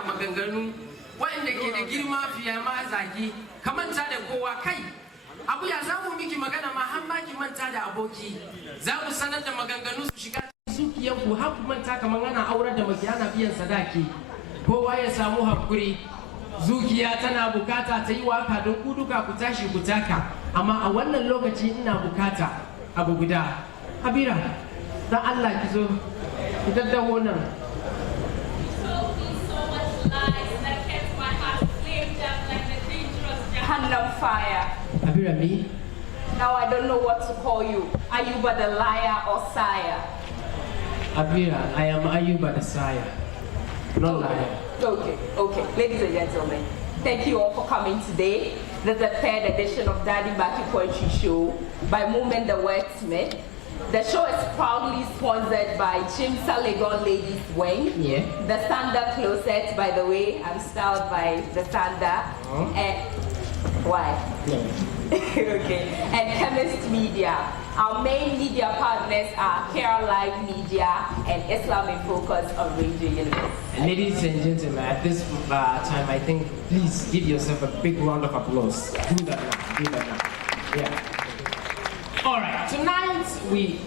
da maganganu waɗanda ke da girma fiye ma zagi ka manta da kowa kai abu ya zamu miki magana ma har ma ki manta da aboki za mu sanar da maganganu su shiga zuciyanku har ku manta kamar ana aurar da maki ana biyan sadaki kowa ya samu hakuri zuciya tana bukata ta yi waka don ku duka ku tashi ku taka amma a wannan lokaci ina bukata abu guda Habira dan Allah ki zo ki daddawo nan fire. Habira, me? Now I don't know what to call you. Ayuba the liar or sire? Habira, I am Ayuba the sire, not liar. Okay. Ladies and gentlemen, thank you all for coming today. This is the third edition of Daadin Baaki Poetry Show by Movement the Wordsmith. The show is proudly sponsored by Chimsa Legon Ladies Wing. Yeah. The Sanda Closet, by the way, I'm styled by the Sanda. And why? Yeah. Okay. And Chemist Media. Our main media partners are Care Live Media and Islam in Focus on Radio Universe. Ladies and gentlemen, at this time, I think please give yourself a big round of applause. Do that now. Yeah. All right. Tonight we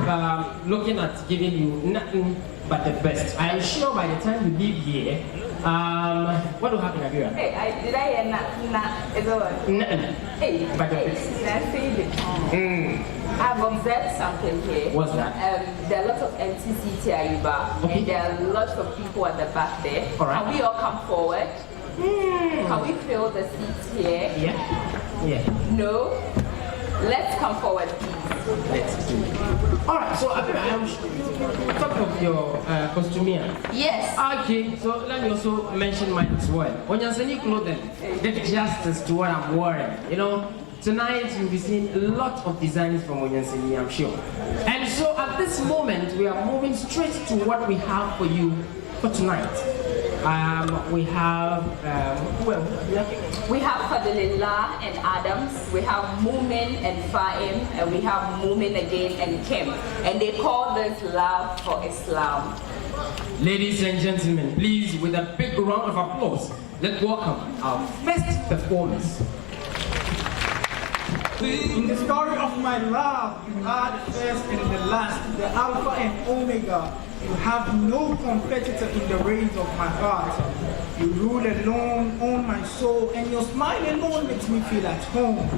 looking at giving you nothing but the best. I am sure by the time you leave here, what will happen, Abira? Hey, did I hear is over? Nothing. Hey, but the best. I've observed something here. What's that? There are lots of empty seats here, Ayuba, okay. And there are lots of people at the back there. All right. Can we all come forward? Can we fill the seats here? Yeah. No? Let's come forward, please. Let's do it. All right, so Abira, I am talk of your costumier. Yes. Okay, so let me also mention mine as well. When you're selling clothing, did justice to what I'm wearing. You know, tonight you'll be seeing a lot of designs from Onyansini, I'm sure. And so at this moment, we are moving straight to what we have for you for tonight. We have we have Fadlillah and Adams, we have Moomin and Fahim, and we have Moomin again and Kim. And they call this Love for Islam. Ladies and gentlemen, please, with a big round of applause, let's welcome our first performers. In the story of my love, you are the first and the last, the Alpha and Omega. You have no competitor in the reins of my heart. You rule alone, own my soul, and your smile alone makes me feel at home.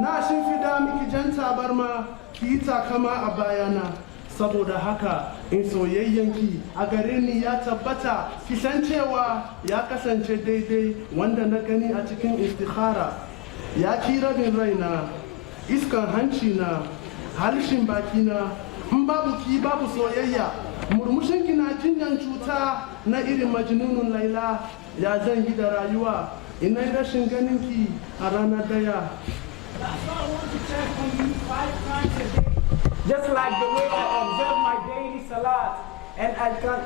Na shimfida miki jan tabarma, ki yi takama a bayana. Saboda haka in soyayyanki a gare ni ya tabbata, ki san cewa ya kasance daidai wanda na gani a cikin istikhara. Ya ki rabin raina, iskan hanci na, halishin bakina, in babu ki babu soyayya, murmushinki na jinyan cuta na irin majnunun Laila. Ya zan yi da rayuwa, ina rashin ganinki a ranar daya. That's why I want to check on you 5 times a day. Just like the way I observe my daily salat. And I can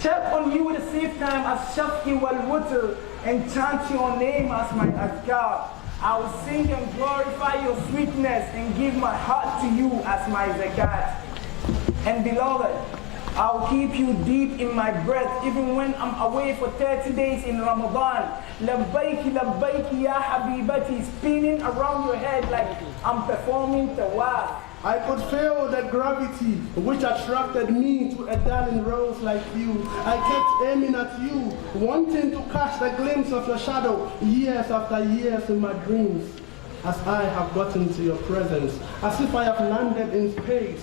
check on you the same time as Shafi wal Wutr and chant your name as my azkar. I will sing and glorify your sweetness and give my heart to you as my zakat. And beloved, I'll keep you deep in my breath even when I'm away for 30 days in Ramadan. Labbaiki, labbaiki, ya habibati, spinning around your head like I'm performing tawaf. I could feel the gravity which attracted me to a darling rose like you. I kept aiming at you, wanting to catch the glimpse of your shadow years after years in my dreams. As I have gotten to your presence, as if I have landed in space.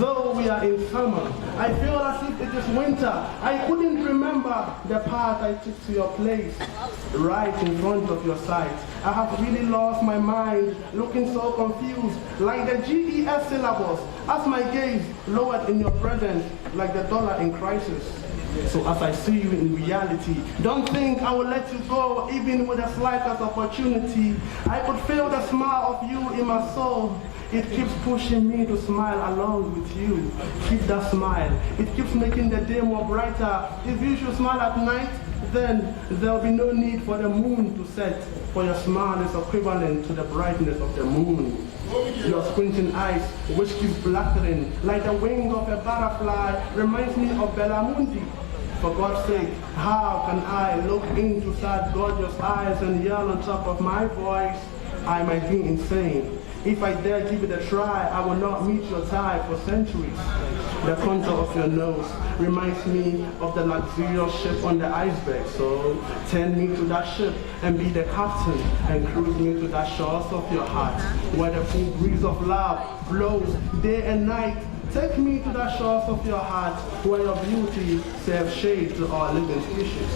Though we are in summer, I feel as if it is winter. I couldn't remember the path I took to your place, right in front of your sight. I have really lost my mind, looking so confused, like the GES syllables, as my gaze lowered in your presence, like the dollar in crisis. So as I see you in reality, don't think I will let you go, even with the slightest opportunity. I could feel the smile of you in my soul. It keeps pushing me to smile along with you. Keep that smile. It keeps making the day more brighter. If you should smile at night, then there'll be no need for the moon to set, for your smile is equivalent to the brightness of the moon. Your squinting eyes, which keep fluttering like the wing of a butterfly, reminds me of Bellamundi. For God's sake, how can I look into such gorgeous eyes and yell on top of my voice? I might be insane. If I dare give it a try, I will not meet your type for centuries. The contour of your nose reminds me of the luxurious ship on the iceberg. So turn me to that ship and be the captain and cruise me to that shores of your heart, where the cool breeze of love blows day and night. Take me to the shores of your heart, where your beauty serves shade to all living species.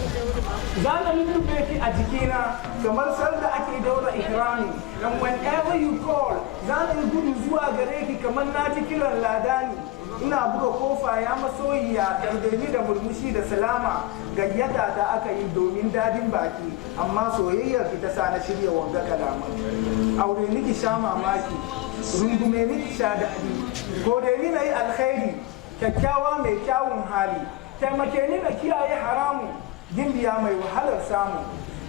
Zana Baaki a jikina kamar sanda ake daura ikrami, and whenever you call, zana gudu zuwa gare ki kamar na ji kiran ladani. Ina buga kofa ya masoyiya, dardani da murmushi da salama, gayyata da aka yi domin dadin baki, amma soyayyar ki ta sa na shirya wanga kalaman. Aure niki sha mamaki, rungume niki sha daɗi, gode ni na yi alkhairi, kyakkyawa mai kyawun hali, taimake ni na kiyaye haramu, gimbiya mai wahalar samu,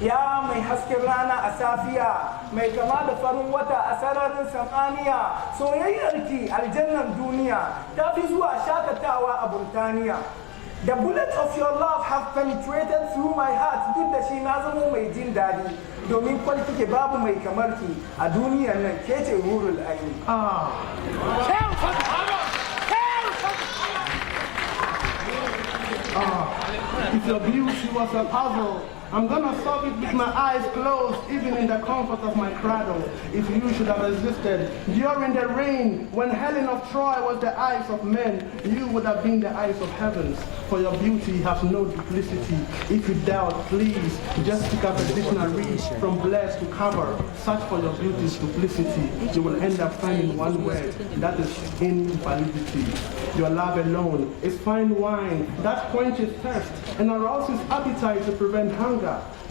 ya mai hasken rana a safiya, mai kama da farin wata a sararin samaniya, soyayyarki aljannan duniya, ta fi zuwa shakatawa a Burtaniya. The bullets of your love have penetrated through my heart, duk da shi na zamo mai jin daɗi, domin kwal kike babu mai kamar ki a duniyar nan, ke ce hurul aini. If your beauty was an puzzle, I'm gonna solve it with my eyes closed, even in the comfort of my cradle. If you should have resisted during the reign when Helen of Troy was the eyes of men, you would have been the eyes of heavens. For your beauty has no duplicity. If you doubt, please just pick up a dictionary from blessed to cover. Search for your beauty's duplicity. You will end up finding one word, that is invalidity. Your love alone is fine wine that quenches thirst and arouses appetite to prevent hunger.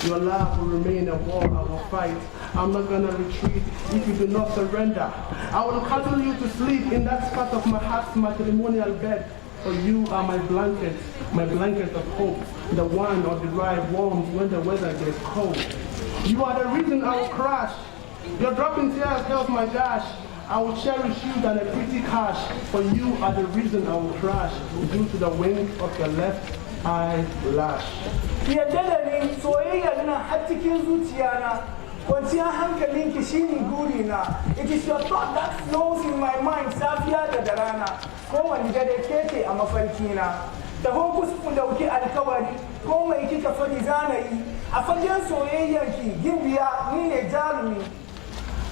Your love will remain a war I will fight. I'm not gonna retreat if you do not surrender. I will cuddle you to sleep in that spot of my heart's matrimonial bed. For you are my blanket of hope, the one of derived warmth when the weather gets cold. You are the reason I will crash. Your dropping tears help my dash. I will cherish you than a pretty cash, for you are the reason I will crash, due to the wink of your left eyelash. Yadda da ni soyayyar na har cikin zuciyana, kwanciyar hankalinki shine burina. It is your thought that flows in my mind safiya da rana, kowane dare keke a mafarkina. Taho kusa dauki alkawari, ko mai kika fadi zanayi, a fagen soyayyarki gimbiya ni ne jarumi.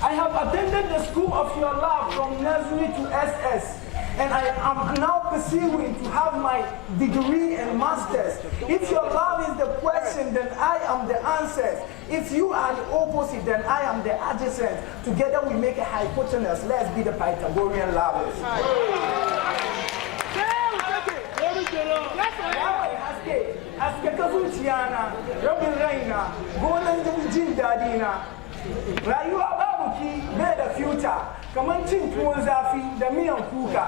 I have attended the school of your love from nursery to SS, and I am now pursuing to have my degree and masters. If your love is the question, then I am the answer. If you are the opposite, then I am the adjacent. Together we make a hypotenuse. Let's be the Pythagorean lovers. Aske ka zuciyana, rabin raina, gonan jin dadina. Rayuwa babu ki bai da future, kamar cin tuwon zafi da miyan kuka.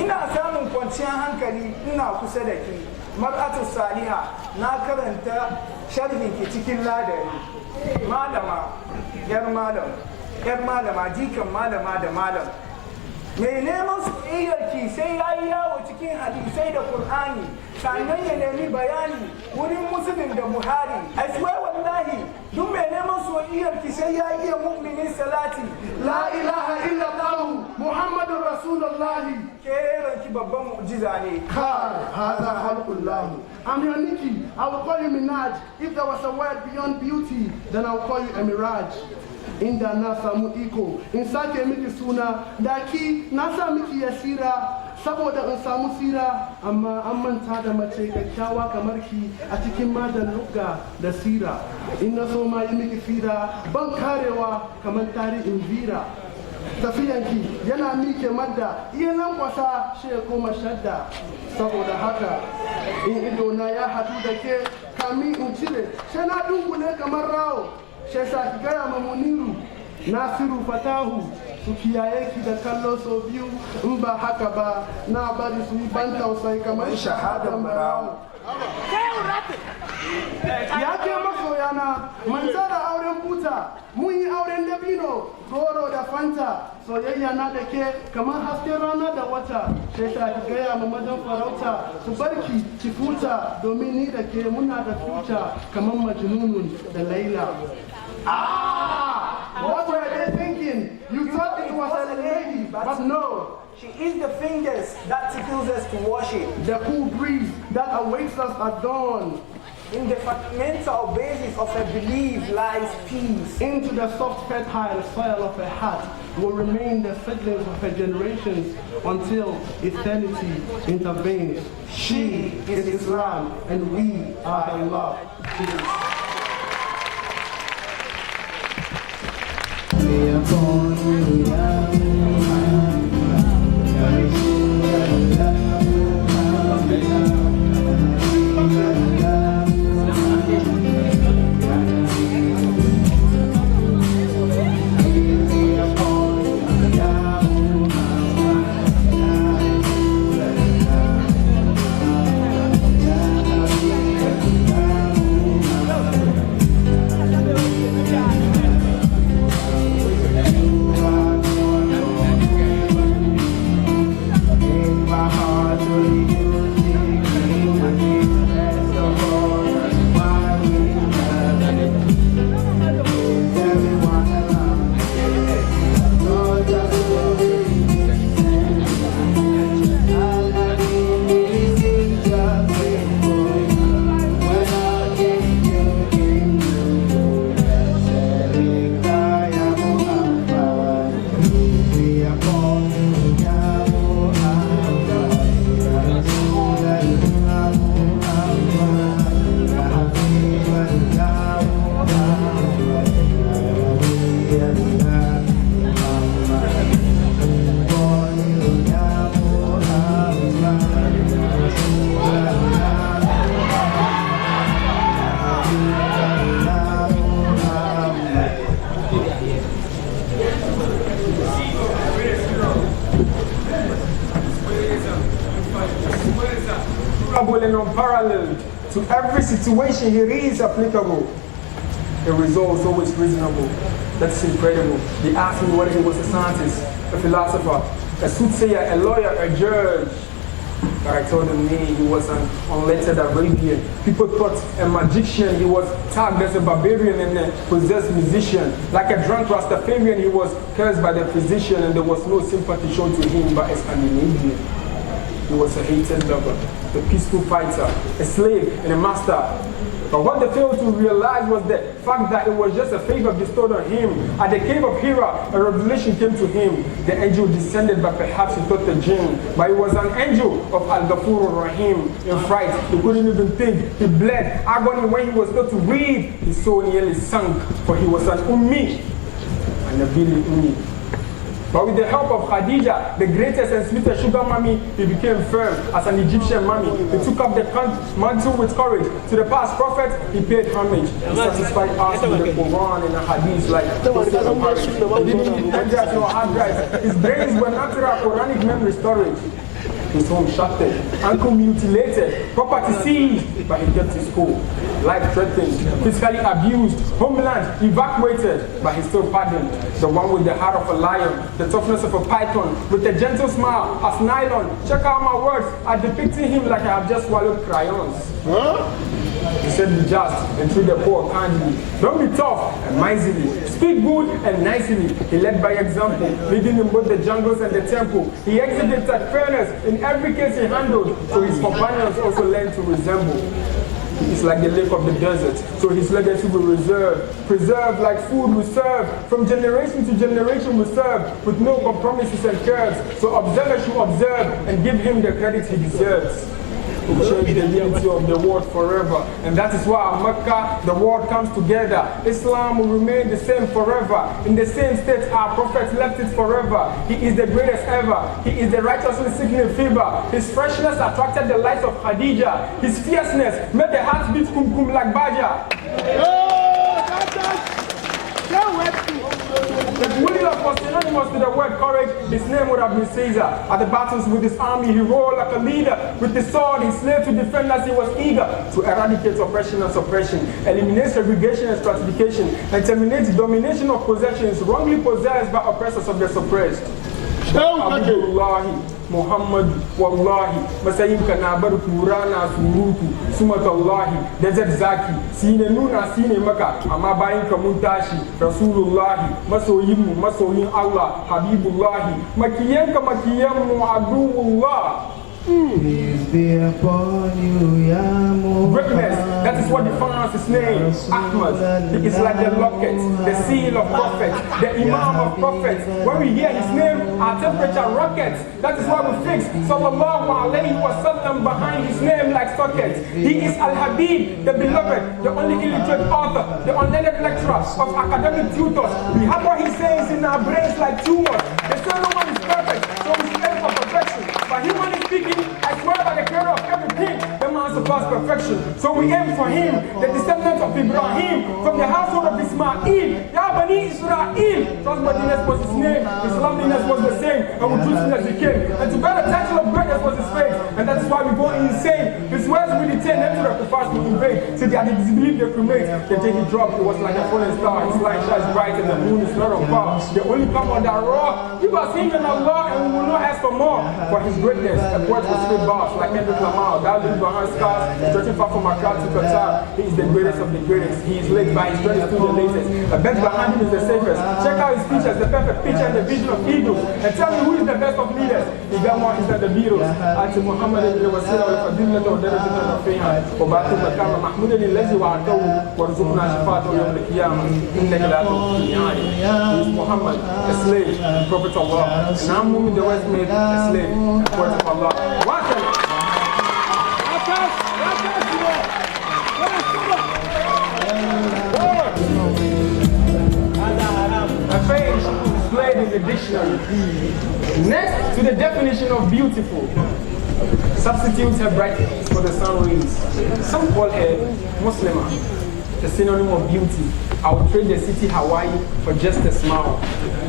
Ina samun kwanciyar hankali ina kusa da ki. Mar'atu Saliha, na karanta sharhin ki cikin ladari. Malama, yar malama, jikan malama da malam. Mai neman soyayyarki sai ya yi yawo cikin hadisai da Qur'ani, sannan ya nemi bayani wurin Muslim da Buhari. I swear wallahi, duk mai neman soyayyarki sai ya iya mu'minin salati. La ilaha illallah Muhammadur Rasulullah. Keranki babban mu'jiza ne. Kar hadha khalqullah. I'm your Nikki. I will call you Minaj. If there was a word beyond beauty, then I will call you a mirage. Inda na samu iko in sake miki suna da ki na sa miki yasira saboda in samu sira, amma an manta da mace kyakkyawa kamar ki a cikin madan lugga da sira. In na so ma yi miki fira ban karewa kamar tarihin vira. Tafiyanki yana mike madda iya nan kwasa shi ya koma shadda. Saboda haka in ido na ya hadu da ke kamin in cire sai na dungule kamar rawo. Shesa ki gaya ma Muniru, Nasiru Fatahu, su kiyaye ki da kallo sau biyu, in ba haka ba na bari su yi ban tausayi kamar shahadar marawo. Ya ke masoyana, manta da auren buta, mun yi auren dabino, goro da fanta, soyayya na da ke kamar hasken rana da wata, sai ta ki gaya ma mazan farauta, su barki ki futa domin ni da ke muna da futa kamar Majnunun da Laila. What were they thinking? You thought it was a lady, but no. She is the fingers that tickles us to worship. The cool breeze that awakes us at dawn. In the fundamental basis of a belief lies peace. Into the soft, fertile soil of her heart will remain the seedlings of her generations until eternity intervenes. She is Islam and we are Allah. And unparalleled. To every situation, he is applicable. The result is always reasonable. That's incredible. They asked me whether he was a scientist, a philosopher, a soothsayer, a lawyer, a judge. But I told them, nee, he was an unlettered Arabian. People thought a magician. He was tagged as a barbarian and a possessed musician. Like a drunk Rastafarian, he was cursed by the physician, and there was no sympathy shown to him by a Scandinavian. He was a hated lover, a peaceful fighter, a slave and a master. But what they failed to realize was the fact that it was just a favor bestowed on him. At the cave of Hira, a revelation came to him. The angel descended, but perhaps he thought the jinn. But it was an angel of Al-Ghafur Rahim. In fright, he couldn't even think. He bled. Agony when he was told to read. His soul nearly sank, for he was an Ummi, and a really Ummi. But with the help of Khadija, the greatest and sweetest sugar mommy, he became firm as an Egyptian mommy. He took up the mantle with courage. To the past prophet, he paid homage. He satisfied us with the Quran and the Hadith like he didn't need pendrives nor hard drives. His brains were natural Quranic memory storage. His home shattered, ankle mutilated, property seized, but he kept his cool. Life threatened, physically abused, homeland evacuated, but he still pardoned. The one with the heart of a lion, the toughness of a python, with a gentle smile as nylon. Check out my words, I'm depicting him like I have just swallowed crayons. He said, be just and treat the poor kindly. Don't be tough and miserly. Speak good and nicely. He led by example, leading in both the jungles and the temple. He exhibited fairness in every case he handled, so his companions also learned to resemble. It's like the lake of the desert, so his legacy will preserved like food we serve. From generation to generation we serve, with no compromises and curves. So observers should observe and give him the credit he deserves. To change the unity of the world forever. And that is why at Mecca, the world comes together. Islam will remain the same forever. In the same state our prophet left it forever. He is the greatest ever. He is the righteously seeking fever. His freshness attracted the light of Khadija. His fierceness made the heart beat kum like Baja. If William was synonymous to the word courage, his name would have been Caesar. At the battles with his army, he roared like a leader. With his sword, he slaved to defend as he was eager to eradicate oppression and suppression, eliminate segregation and stratification, and terminate the domination of possessions wrongly possessed by oppressors of the suppressed. Abdullahi, Muhammad, Wallahi, Masayin Kanabar Kurana Suruku, Sumatallahi, Desert Zaki, Sine Nuna, Sine Maka, Amabain Kamuntashi, Rasulullahi, Masoyimu, Masoyin Allah, Habibullahi, Makiyanka Makiyamu, Abdullah. Peace be upon you, Ya Muhammad. Greatness, that is what defines his name. Ahmad, it is like the locket, the seal of prophet, the imam of prophets. When we hear his name, our temperature rockets. That is why we fix Sallallahu Alaihi Wasallam behind his name like sockets. He is Al-Habib, the beloved, the only illiterate author, the unlearned lecturer of academic tutors. We have what he says in our brains like tumors. They say no one is perfect, so we aim for perfection. But humanly speaking, I swear by the creator of everything, the man surpassed perfection. So we aim for him, the descendant of Ibrahim, from the household of Ismail. Ya Bani Israel, trustworthiness was his name, his loveliness was the same, and with truthfulness he came. And to bear the title of greatness was his faith, and that is why we go insane. His words we detain, them to sacrifice we invade. So they disbelieve they cremate. The day he dropped, it was like a falling star. His light shines bright, and the moon is not on power. The only come on that raw. Give us him and Allah, and we will not ask for more. For his greatness, a poet with straight bars, like Kendrick Lamar, that lives behind scars, stretching far from Accra to Qatar. He is the greatest of the greatest. He is led by his friends to the latest. A bench behind him is the safest. Check out his features, the perfect picture and the vision of eagles. And tell me who is the best of leaders. He got more is than the Beatles. Ati Muhammad ibn Wasila wa Fadillah wa Darajat al-Rafiha wa Batu Makama Mahmud al-Lazi wa Atawu wa Rizukna Shifatu yawm al-Qiyamah. Innaka la tu'mini. He is Muhammad, a slave, prophet of Allah. And I'm moving the West made a slave, a prophet of Allah. Displayed in the dictionary. Next to the definition of beautiful, substitutes her brightness for the sun rays. Some call her Muslimah, the synonym of beauty. I will trade the city Hawaii for just a smile.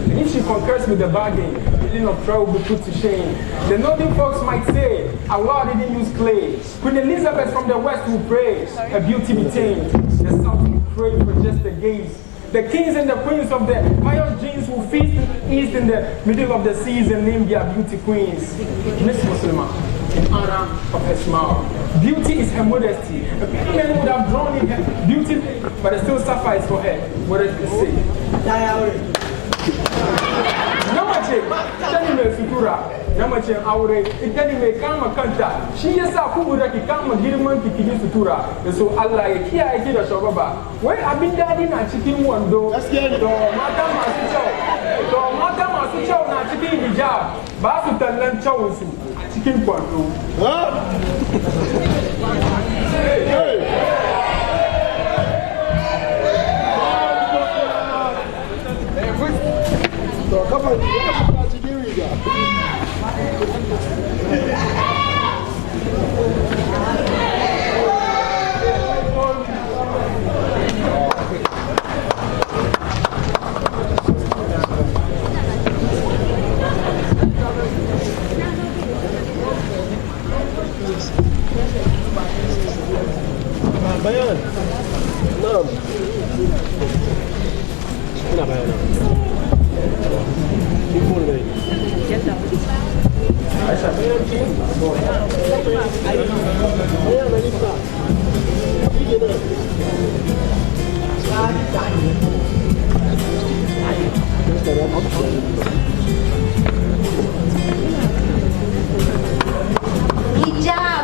And if she concurs with the bargain, the feeling of trouble will be put to shame. The northern folks might say, Allah didn't use clay. Queen Elizabeth from the west will pray, her beauty be tamed. The south will crave for just a gaze. The kings and the queens of the pious genes will feast east in the middle of the seas and name their beauty queens. Miss Muslimah, in honor of her smile. Beauty is her modesty. A many men would have drawn in her beauty, but it still suffices for her. What does it say? Namache, Tanime Sutura, Namache Aure, Itanime Kama Kanta, she is a Kuburaki Kama Girman Kiki Sutura, so Allah Kia Kira Shobaba. When I've been daddy and chicken one door, Madame Masucho, Madame Masucho, and chicken hijab, Basu and Chows, chicken quantum. Come on, what you doing? Bayan, no. Ina bayan. Hijab,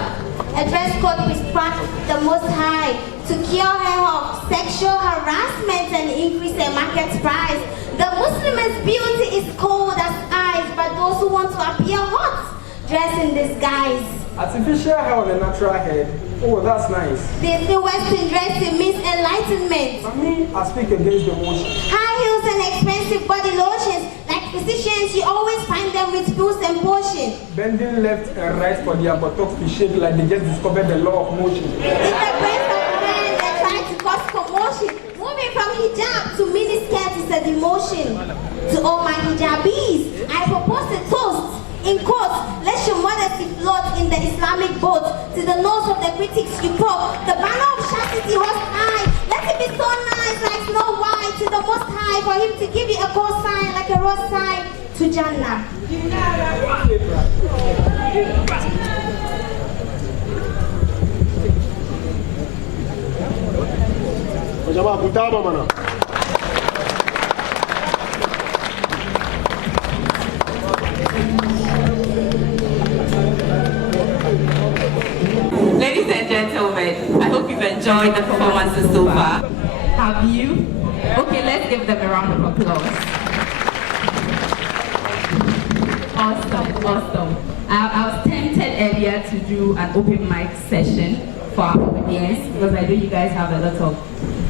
a dress code prescribed the Most High to cure her of sexual harassment and increase her market price. The Muslim's beauty is cold as ice, but those who want to appear hot dress in disguise. Artificial hair on a natural head. Oh, that's nice. The Western dressing means enlightenment. For me, I speak against the motion. High heels and expensive body lotions. Like physicians, you always find them with pills and potions. Bending left and right for their buttocks to shake like they just discovered the law of motion. In the breast of men that try to cause commotion. Moving from hijab to miniskirt is a demotion. To all my hijabis, I propose a toast. In quotes, let your modesty float in the Islamic boat. To the nose of the critics you poke, the banner of chastity holds high. Let it be so nice like Snow White. To the Most High, for him to give you a gold sign like a rose sign to Jannah. Ladies and gentlemen, I hope you've enjoyed the performances so far. Have you? Okay, let's give them a round of applause. Awesome. I was tempted earlier to do an open mic session for our audience because I know you guys have a lot of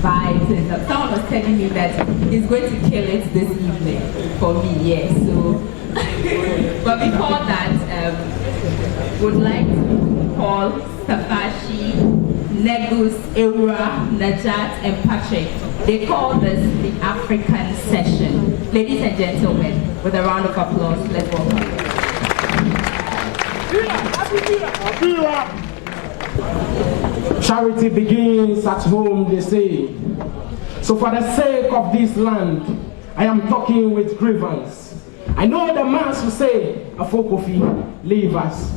vibes and stuff. Someone was telling me that he's going to kill it this evening for me, yes. So, but before that, would like to call Safashi, Negus, Eura, Najat, and Patrick. They call this the African session. Ladies and gentlemen, with a round of applause, let's welcome. Charity begins at home, they say. So for the sake of this land, I am talking with grievance. I know the mass will say, Afokofi, leave us.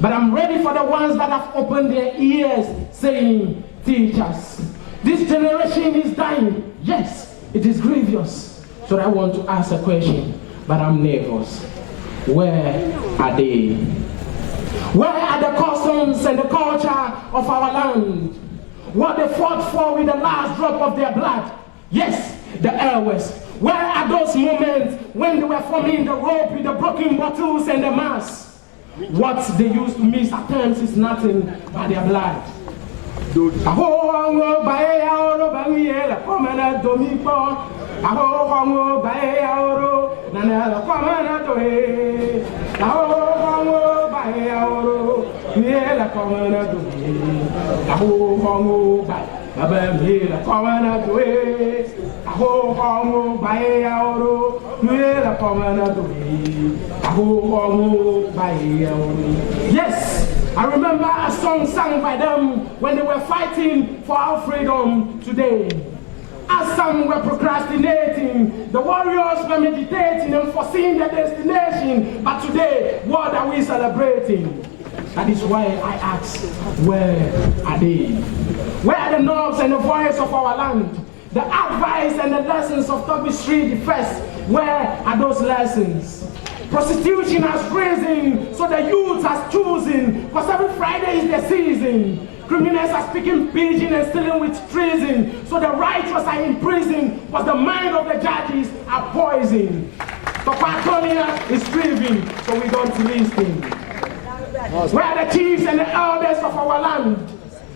But I'm ready for the ones that have opened their ears, saying, teach us. This generation is dying. Yes, it is grievous. So I want to ask a question, but I'm nervous. Where are they? Where are the customs and the culture of our land? What they fought for with the last drop of their blood? Yes, the airways. Where are those moments when they were forming the rope with the broken bottles and the mass? What they used to miss at times is nothing but their blood. Yes, I remember a song sung by them when they were fighting for our freedom today. As some were procrastinating, the warriors were meditating and foreseeing their destination. But today, what are we celebrating? That is why I ask, where are they? Where are the norms and the voice of our land? The advice and the lessons of Toby Street the first, where are those lessons? Prostitution has risen, so the youth has chosen, because every Friday is the season. Criminals are speaking pidgin and stealing with treason, so the righteous are in prison, because the mind of the judges are poisoned. The Patonia is grieving, so we don't listen. Where are the chiefs and the elders of our land?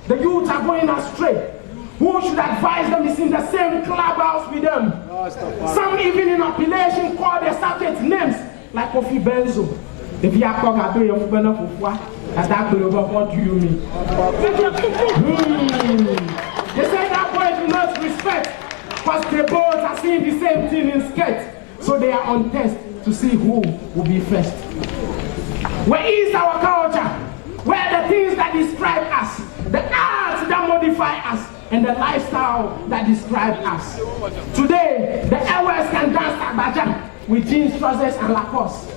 The youth are going astray. Who should advise them is in the same clubhouse with them. Some even in appellation call their subjects names, like Kofi Benzo. If you are what do you mean? They say that boy do not respect, because they both are seeing the same thing in skate. So they are on test to see who will be first. Where is our culture? Where are the things that describe us? The arts that modify us, and the lifestyle that describe us. Today, the airways can dance Abaja with jeans, trousers, and Lacoste.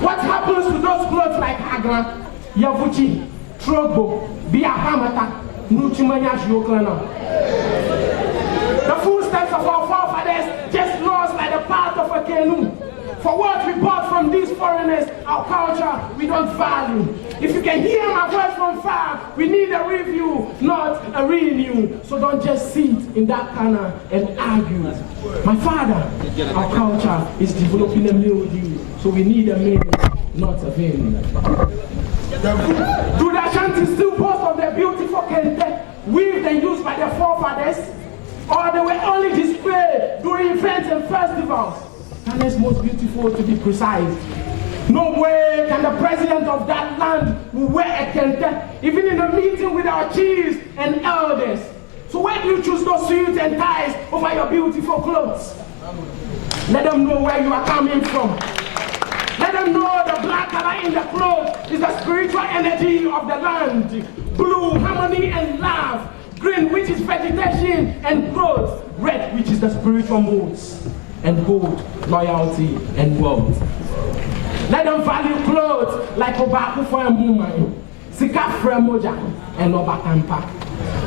What happens to those clothes like Agla, Yavuchi, Trogo, Biahamata, Nuchimanya Shioklana? The footsteps of our forefathers just lost like the path of a canoe. For what we bought from these foreigners, our culture, we don't value. If you can hear my voice from far, we need a review, not a renew. So don't just sit in that corner and argue. My father, our culture is developing a mildew, so we need a menu, not a venue. Do the Ashanti still boast of their beautiful kente, weaved and used by their forefathers? Or they were only displayed during events and festivals? And it's most beautiful, to be precise. No way can the president of that land wear a kente, even in a meeting with our chiefs and elders. So why do you choose those suits and ties over your beautiful clothes? Let them know where you are coming from. Let them know the black color in the clothes is the spiritual energy of the land. Blue, harmony and love. Green, which is vegetation and growth. Red, which is the spiritual moods. And gold, loyalty and wealth. Let them value clothes like Obaku for a woman, Sika Fremoja and Obakampa.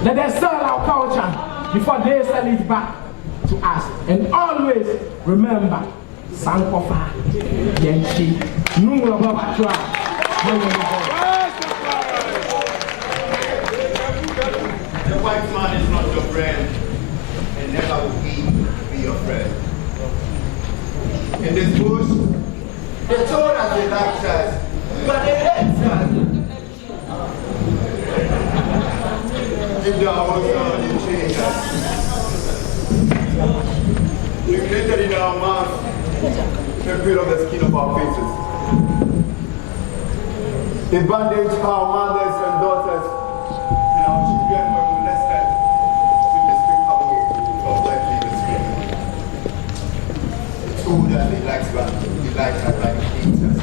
Let them sell our culture before they sell it back to us. And always remember, Sankofa, Yenchi, Nungla Babachua. The white man is not your friend and never will be your friend. In this bush, they told us they liked us, but they hate us. In the house, they changed us. We created in our mouths the peel of the skin of our faces. They bandaged our mothers and daughters, and our children were molested with the despicable of black people's skin. They told us they liked us, like haters.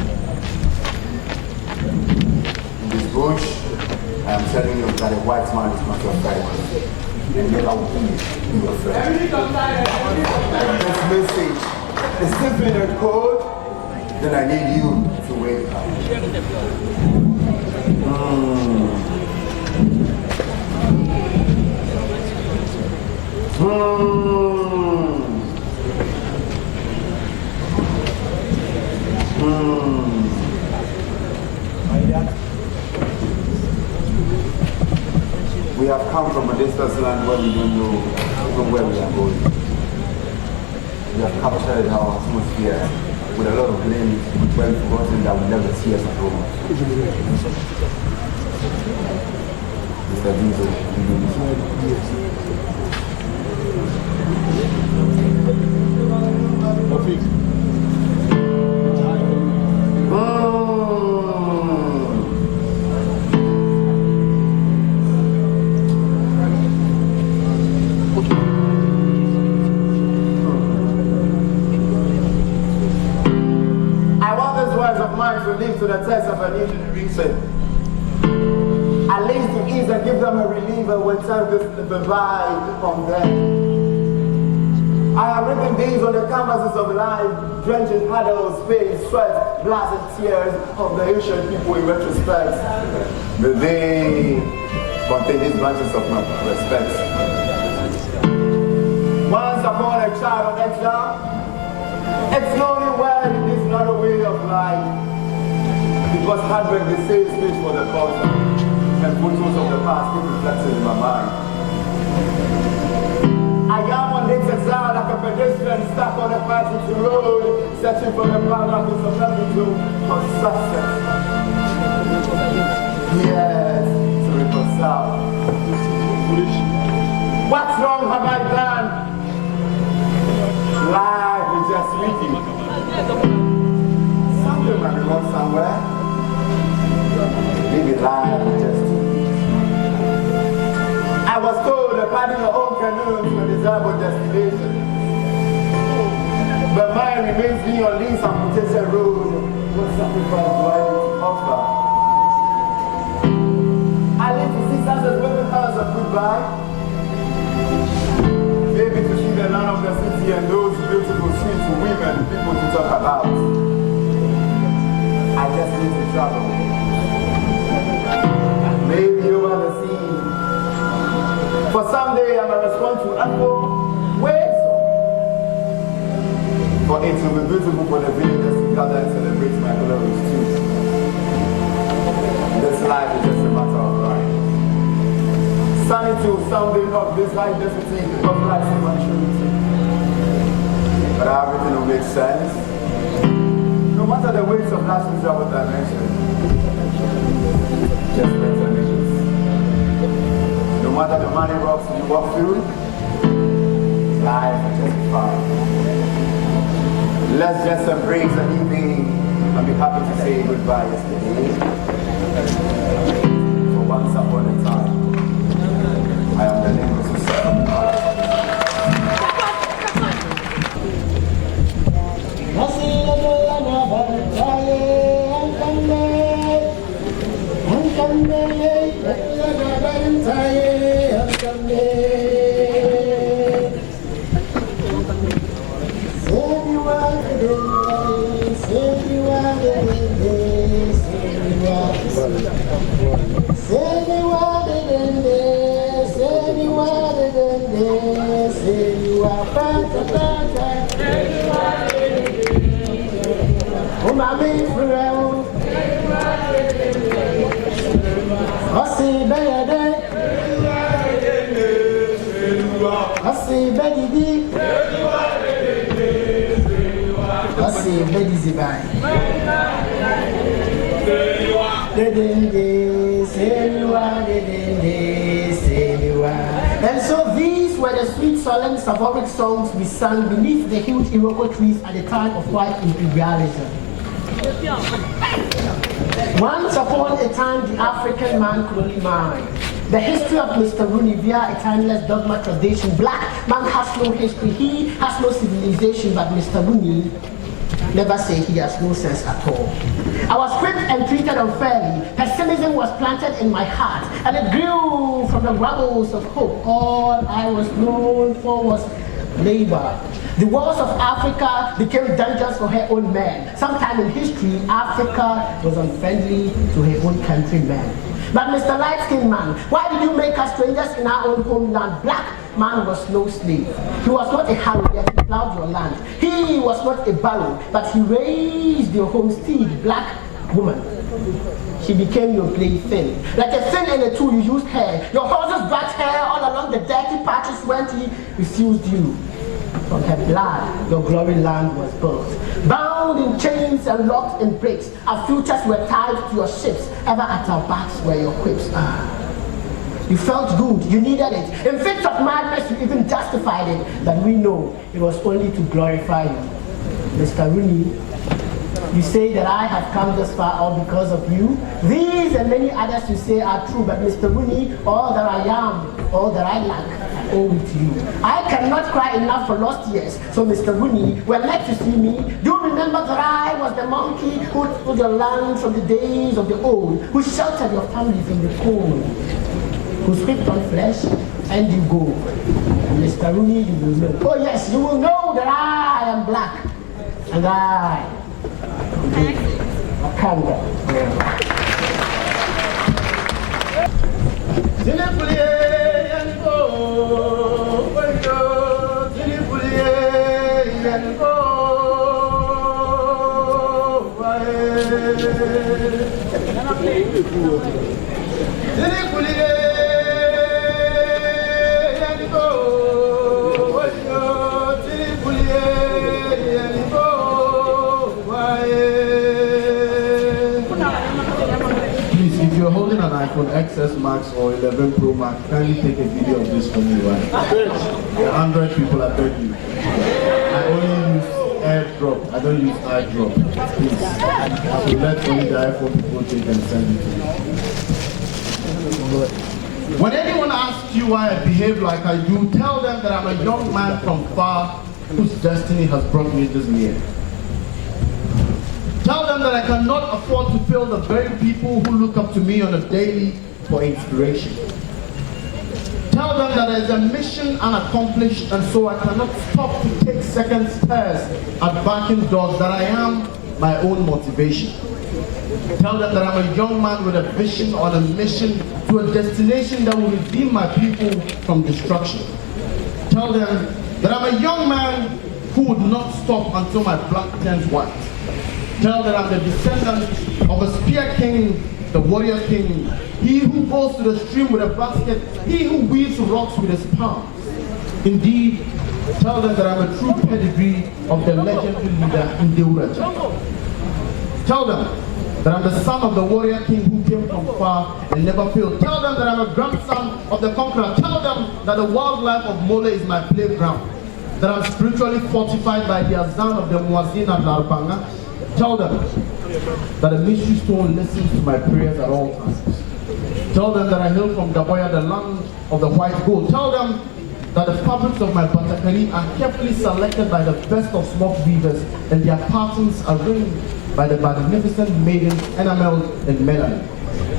In this bush, I am telling you that a white man is not your friend, and never will be your friend. This message is simply a code, then I need you to wake up. We have come from a distant land where we don't know even where we are going. We have captured our atmosphere with a lot of blame, where we've forgotten that we never see us at home. Mr. Diesel, to live to the test of an injured reason. At least to ease and give them a reliever when time goes by on them. I have written these on the canvases of life, drenching huddles, pain, sweat, blood and tears of the ancient people in retrospect. But they contain these branches of my respect. Once upon a child on exile, it's the only word, it's not a way of life. Because heartbreak, they say, speaks for the culture, and photos of the past keep reflected in my mind. I am on this exile like a pedestrian stuck on a passage road, searching for the parameters of everything of success. Yes, to reconcile. What wrong have I done? Life is just leaking. Something might be wrong somewhere. Maybe life is just too easy. I was told that paddling your own canoe to a desirable destination. But mine remains being on this amputated road. What sacrifice do I need to offer? I live to see sunsets waving hands of goodbye. Maybe to see the land of the city and those beautiful streets for women, people to talk about. I just need to travel. Maybe over the sea. For someday I might respond to Apple. Wait. For it will be beautiful for the villagers to gather and celebrate my glories too. This life is just a matter of life. Sanity will someday not this identity of life's maturity. But everything will make sense. No matter the weights of last travel dimension. Just better nations. No matter the money rocks you walk through, life is just fine. Let's just embrace a new day and be happy to say goodbye yesterday. For once upon a time, I am the name of society. And so these were the sweet, solemn, Slavonic songs we sang beneath the huge Iroko trees at the time of white imperialism. Once upon a time, the African man could only marry. The history of Mr. Rooney via a timeless dogma tradition. Black man has no history, he has no civilization, but Mr. Rooney never say he has no sense at all. I was whipped and treated unfairly. Pessimism was planted in my heart, and it grew from the rubbles of hope. All I was known for was labor. The walls of Africa became dungeons for her own men. Sometime in history, Africa was unfriendly to her own countrymen. But Mr. Light-skinned man, why did you make us strangers in our own homeland? Black man was no slave. He was not a harrow, yet he plowed your land. He was not a barrow, but he raised your homestead. Black woman, she became your plaything. Like a thing and a tool, you used her. Your horses dragged her all along the dirty patches when he refused you. From her blood, your glory land was built. Bound in chains and locked in bricks, our futures were tied to your ships. Ever at our backs were your whips. You felt good, you needed it. In fits of madness, you even justified it. But we know it was only to glorify you. Mr. Rooney, you say that I have come this far all because of you. These and many others you say are true, but Mr. Rooney, all that I am, all that I lack, I owe it to you. I cannot cry enough for lost years. So Mr. Rooney, when next you see me, do remember that I was the monkey who took your land from the days of the old, who sheltered your family from the cold, who script on flesh, and you go. And Mr. Rooney, you will know. Oh yes, you will know that I am black, and I Wakanda. iPhone XS Max or 11 Pro Max, kindly take a video of this for me, right? 100 people, I beg you. I only use AirDrop, I don't use iDrop. Please. So let only the iPhone people take and send it to me. When anyone asks you why I behave like I do, tell them that I'm a young man from far whose destiny has brought me this near. Tell them that I cannot afford to fail the very people who look up to me on a daily for inspiration. Tell them that there is a mission unaccomplished, and so I cannot stop to take second stares at barking dogs, that I am my own motivation. Tell them that I'm a young man with a vision on a mission to a destination that will redeem my people from destruction. Tell them that I'm a young man who would not stop until my blood turns white. Tell that I'm the descendant of a spear king, the warrior king, he who goes to the stream with a basket, he who weaves rocks with his palms. Indeed, tell them that I'm a true pedigree of the legendary leader Ndeuraja. Tell them that I'm the son of the warrior king who came from far and never failed. Tell them that I'm a grandson of the conqueror. Tell them that the wildlife of Mole is my playground, that I'm spiritually fortified by the azan of the Muazzin and Larbanga. Tell them that a mystery stone listens to my prayers at all times. Tell them that I hail from Gaboya, the land of the white gold. Tell them that the fabrics of my batakari are carefully selected by the best of smoke weavers, and their patterns are arranged by the magnificent maidens enameled in melanin.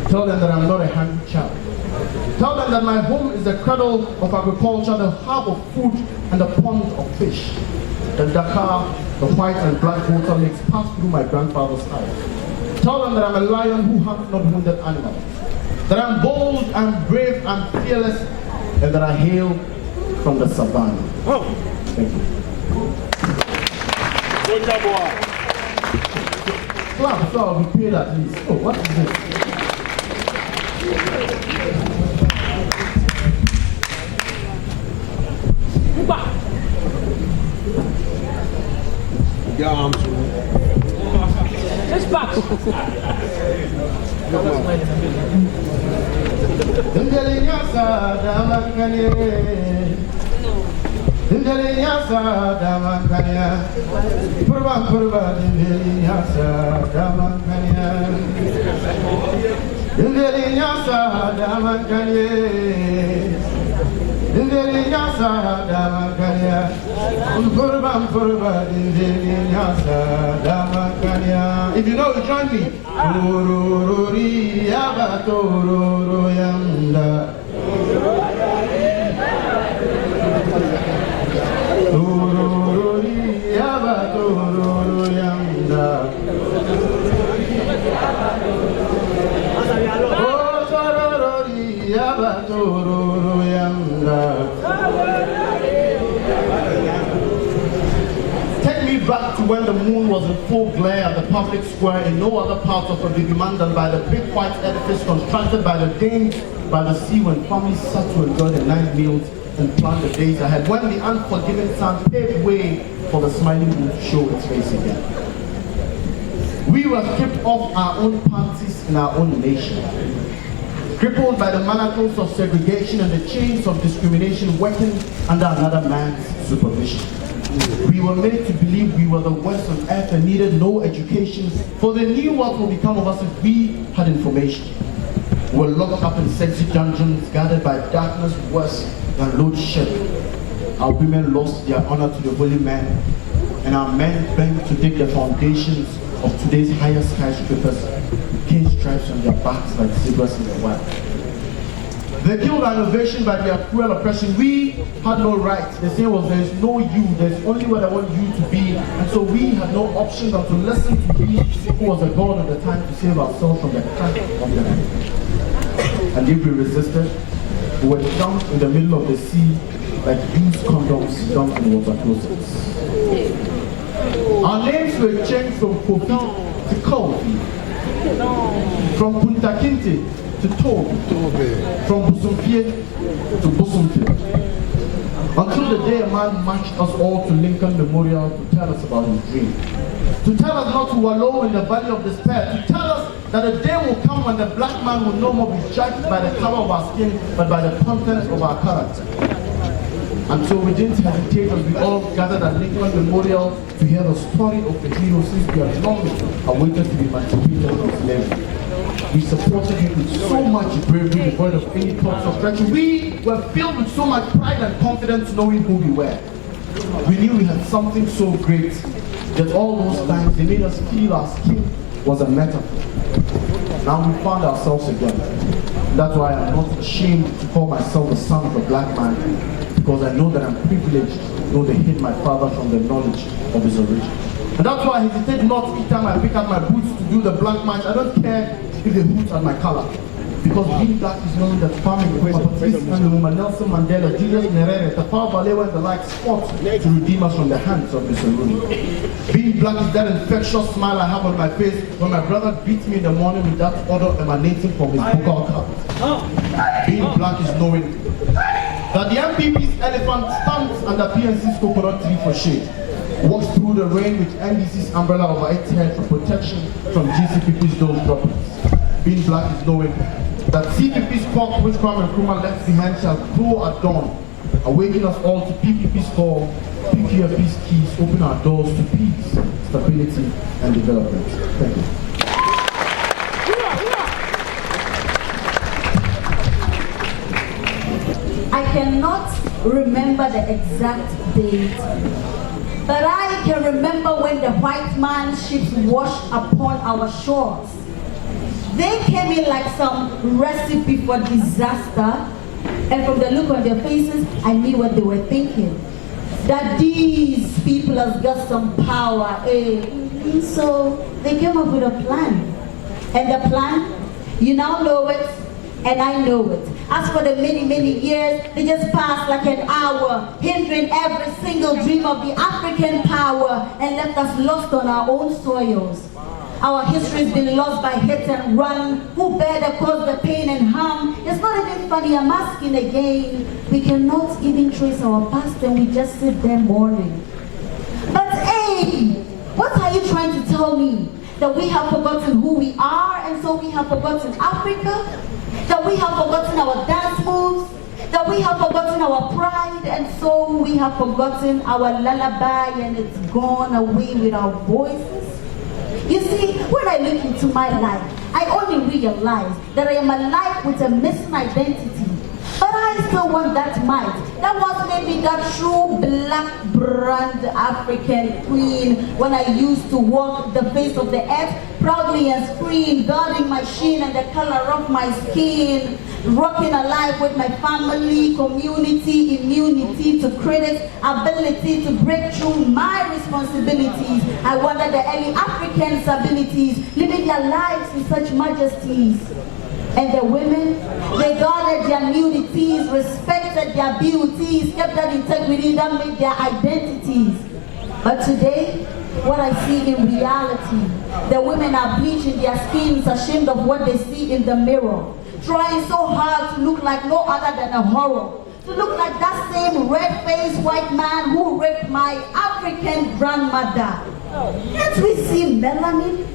Tell them that I'm not a hungry child. Tell them that my home is the cradle of agriculture, the hub of food, and the pond of fish. The Dakar, the white and black water lakes pass through my grandfather's house. Tell them that I'm a lion who hunts not wounded animals. That I'm bold and brave and fearless, and that I hail from the savannah. Thank you. Clap, so I'll be paid at least. Oh, what is this? It's back. If you know, join me. Take me back to when the moon was in full glare at the public square in no other part of Abibiman than by the big white edifice constructed by the Danes by the sea, when families sat to enjoy the night meals and plan the days ahead, when the unforgiving sun paved way for the smiling moon to show its face again. We were stripped off our own panties in our own nation, crippled by the manacles of segregation and the chains of discrimination working under another man's supervision. We were made to believe we were the worst on earth and needed no education, for they knew what would become of us if we had information. We were locked up in sexy dungeons, guarded by darkness worse than load shedding. Our women lost their honor to the holy man, and our men bent to dig the foundations of today's highest skyscrapers, cane stripes on their backs like zebras in the wild. They killed our innovation by their cruel oppression. We had no rights. The saying was, there is no you, there's only what I want you to be. And so we had no option but to listen to He who was the God of the time to save ourselves from the crack of the night. And if we resisted, we were dumped in the middle of the sea like used condoms dumped in water closets. Our names were changed from Kofi to Kofi, from Punta Kinte to Toby, from Busumfie to Busumfie. Until the day a man marched us all to Lincoln Memorial to tell us about his dream. To tell us not to wallow in the valley of despair. To tell us that a day will come when the black man will no more be judged by the color of our skin, but by the content of our character. And so we didn't hesitate as we all gathered at Lincoln Memorial to hear the story of the hero since we had long awaited to be emancipated from slavery. We supported him with so much bravery, devoid of any thoughts of treachery. We were filled with so much pride and confidence knowing who we were. We knew we had something so great that all those times they made us feel our skin was a metaphor. Now we found ourselves again. That's why I'm not ashamed to call myself the son of a black man, because I know that I'm privileged, though they hid my father from the knowledge of his origin. And that's why I hesitate not each time I pick up my boots to do the black march. I don't care if they hoot at my color, because being black is knowing that farming, and Nelson Mandela, Julius Nyerere, Tafawa Balewa and the like fought to redeem us from the hands of Mr. Rooney. Being black is that infectious smile I have on my face when my brother beats me in the morning with that odor emanating from his vocal cup. Being black is knowing that the MPP's elephant stands under PNC's coconut tree for shade, walks through the rain with NDC's umbrella over its head for protection from GCPP's those properties. Being black is knowing that CPP's clock, which Kwame Nkrumah left behind, shall grow at dawn, awaken us all to PPP's call. PPFP's keys open our doors to peace, stability, and development. Thank you. I cannot remember the exact date, but I can remember when the white man's ships washed upon our shores. They came in like some recipe for disaster, and from the look on their faces, I knew what they were thinking. That these people have got some power, eh? So they came up with a plan. And the plan, you now know it, and I know it. As for the many, many years, they just passed like an hour, hindering every single dream of the African power and left us lost on our own soils. Our history has been lost by hit and run. Who better cause the pain and harm? It's not even funny, I'm asking again. We cannot even trace our past and we just sit there mourning. But hey, what are you trying to tell me? That we have forgotten who we are and so we have forgotten Africa? That we have forgotten our dance moves? That we have forgotten our pride and so we have forgotten our lullaby and it's gone away with our voices? You see, when I look into my life, I only realize that I am alive with a missing identity. But I still want that might. That was maybe that true black brand African queen when I used to walk the face of the earth proudly and scream, guarding my sheen and the color of my skin, rocking alive with my family, community, immunity to critics, ability to break through my responsibilities. I wonder the early Africans' abilities, living their lives in such majesties. And the women, they guarded their nudities, respected their beauties, kept that integrity that made their identities. But today, what I see in reality, the women are bleaching their skins, ashamed of what they see in the mirror, trying so hard to look like no other than a horror, to look like that same red-faced white man who raped my African grandmother. Can't we see melanin,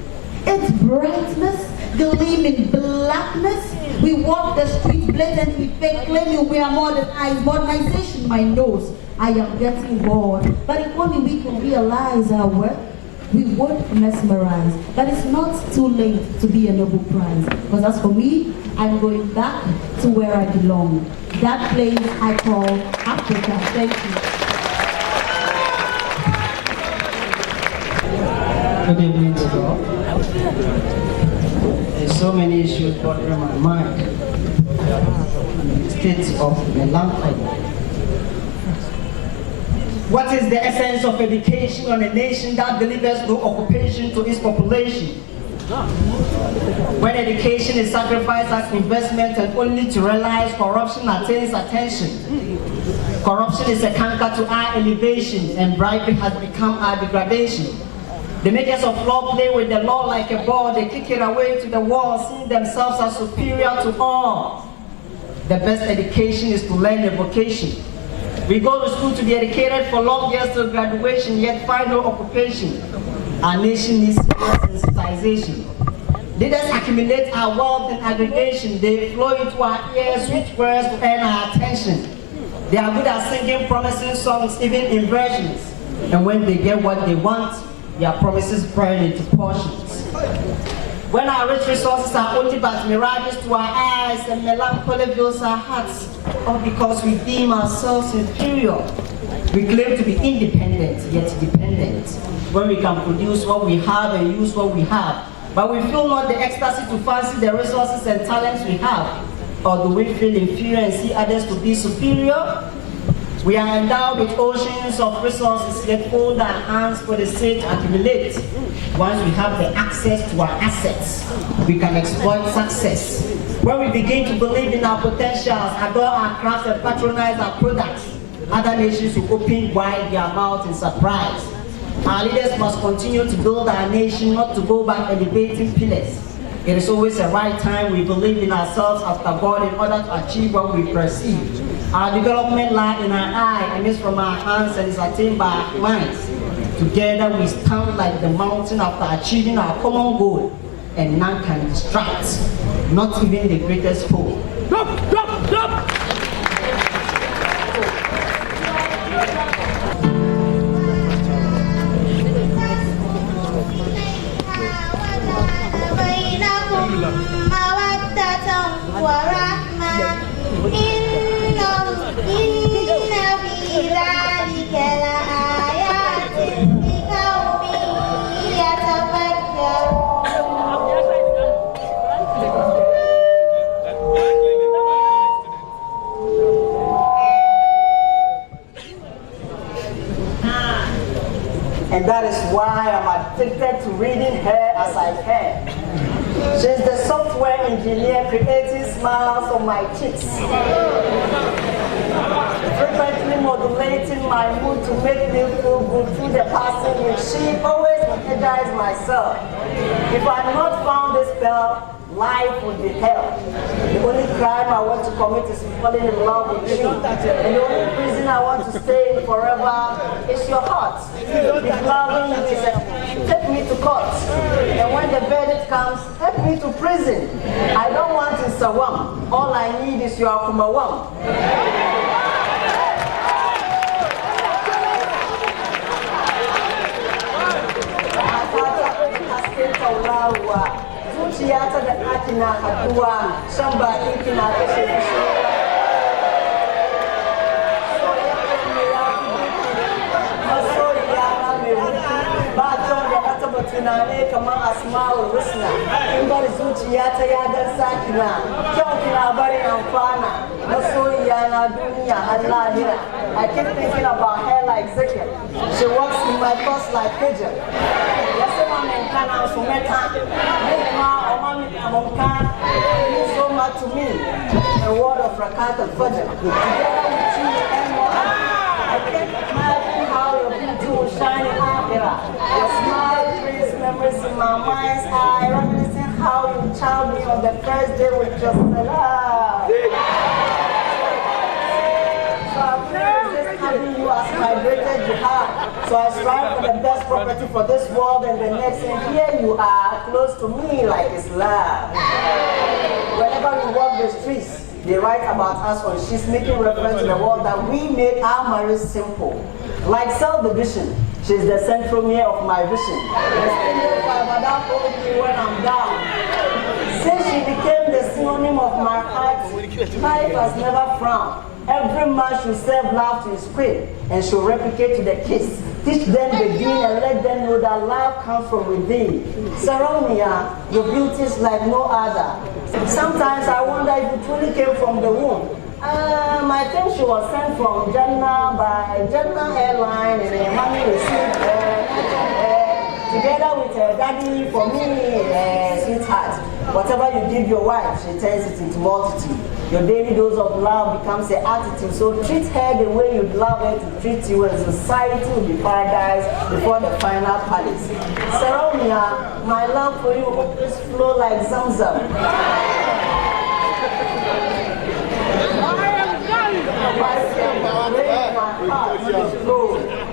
its brightness, gleaming blackness? We walk the streets blatantly fake, claiming we are modernized. Modernization, my nose. I am getting bored. But if only we could realize our work, we would mesmerize. But it's not too late to be a Nobel Prize. Because as for me, I'm going back to where I belong. That place I call Africa. Thank you. Good evening to all. There's so many issues bothering my mind. States of melancholy. What is the essence of education on a nation that delivers no occupation to its population? When education is sacrificed as investment and only to realize corruption attains attention. Corruption is a canker to our elevation and bribery has become our degradation. The makers of law play with the law like a ball, they kick it away to the wall, seeing themselves as superior to all. The best education is to learn a vocation. We go to school to be educated for long years till graduation, yet find no occupation. Our nation needs sensitization. Leaders accumulate our wealth in aggregation. They flow into our ears, sweet words to earn our attention. They are good at singing promising songs, even in versions. And when they get what they want, their promises burn into portions. When our rich resources are only but mirages to our eyes and melancholy fills our hearts, all because we deem ourselves inferior. We claim to be independent, yet dependent. When we can produce what we have and use what we have, but we feel not the ecstasy to fancy the resources and talents we have, or do we feel inferior and see others to be superior? We are endowed with oceans of resources, yet fold our hands for the sake to accumulate. Once we have the access to our assets, we can exploit success. When we begin to believe in our potentials, adore our crafts and patronize our products, other nations will open wide their mouths in surprise. Our leaders must continue to build our nation, not to go back elevating pillars. It is always the right time we believe in ourselves after God in order to achieve what we perceive. Our development lies in our eye, and is from our hands and is attained by our minds. Together we stand like the mountain after achieving our common goal, and none can distract, not even the greatest foe. Stop! And that is why I'm addicted to reading her as I can. She's the software engineer creating smiles on my cheeks, frequently modulating my mood to make me feel good through the passing which she always energizes myself. If I had not found this spell, life would be hell. The only crime I want to commit is falling in love with you. And the only prison I want to stay in forever is your heart. If loving you is take me to court. And when the verdict comes, take me to prison. I don't want in Sawam. All I need is your Kumawam. Zuciyata da ɗaki na haɗuwa, shan baki kina kashe fushi. Masoyiya na mai hutu, ba jon da na taɓa tunane kamar Asma'ul Husna. In bar zuciyata ya dan sakina, kyau kina bari amfana. Masoyiya na duniya har lahira. I keep thinking about her like Zikir. She walks in my thoughts like pigeon. So much to me, a word of Rakat al-Fajr. Together with you and Muhammad, I can't imagine how your beauty will shine in Akhirah. Your smile brings memories in my mind's eye, reminiscing how you charmed me on the first day with just salam. So I resist having you as my greatest jihad. So I strive for the best property for this world and the next, and here you are, close to me like Islam. Whenever we walk the streets, they write about us on sheets, making reference to the world that we made our marriage simple. Like self-division, she's the centromere of my vision. The spindle fiber that holds me when I'm down. Since she became the synonym of my heart, life has never frowned. Every man should serve love to his queen and should replicate to the kiss. Teach them the deen and let them know that love comes from within. Saronia, your beauty is like no other. Sometimes I wonder if it truly came from the womb. I think she was sent from Jannah by Jannah Airline and her mommy received her together with her daddy for me, sweetheart. Whatever you give your wife, she turns it into multitude. Your daily dose of love becomes an attitude. So treat her the way you'd love her to treat you, and society will be paradise before the final palace. Saronia, my love for you always flow like Zamzam.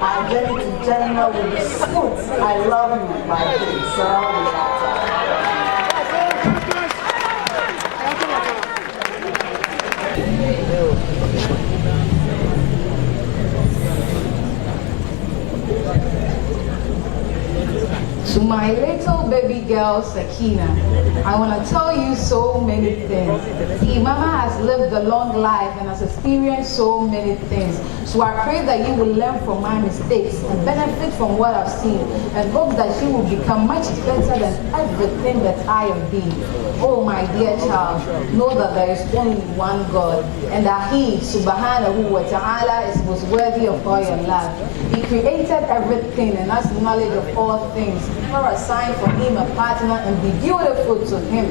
I journey to Jannah with the smooth. I love you, my dear Saronia. To my little baby girl, Sakina, I want to tell you so many things. See, Mama has lived a long life and has experienced so many things. So I pray that you will learn from my mistakes and benefit from what I've seen, and hope that you will become much better than everything that I have been. Oh, my dear child, know that there is only one God, and that He, Subhanahu wa Ta'ala, is most worthy of all your love. He created everything and has knowledge of all things. Never assign for Him a partner and be beautiful to Him.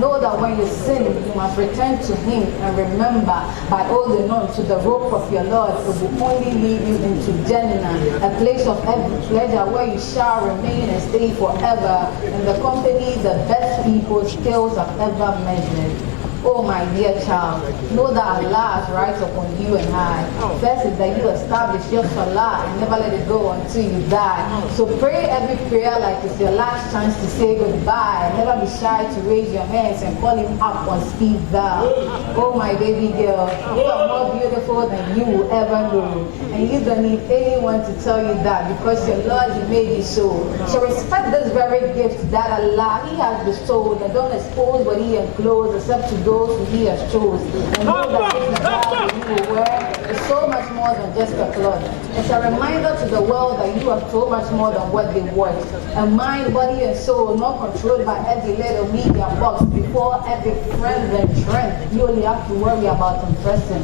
Know that when you sin, you must return to Him, and remember, by holding on to the rope of your Lord, it will only lead you into Jannah, a place of every pleasure where you shall remain and stay forever, in the company the best people skills have ever measured. Oh, my dear child, know that Allah is right upon you and I. First is that you establish your salah and never let it go until you die. So pray every prayer like it's your last chance to say goodbye. Never be shy to raise your hands and call Him up on speed dial. Oh, my baby girl, you are more beautiful than you will ever know. And you don't need anyone to tell you that, because your Lord, He made you so. So respect this very gift that Allah, He has bestowed, and don't expose what He enclosed except to those who He has chosen. And know that this garb that you will wear is so much more than just a cloth. It's a reminder to the world that you are so much more than what they want. A mind, body, and soul not controlled by every little media box before every friend and trend. You only have to worry about impressing.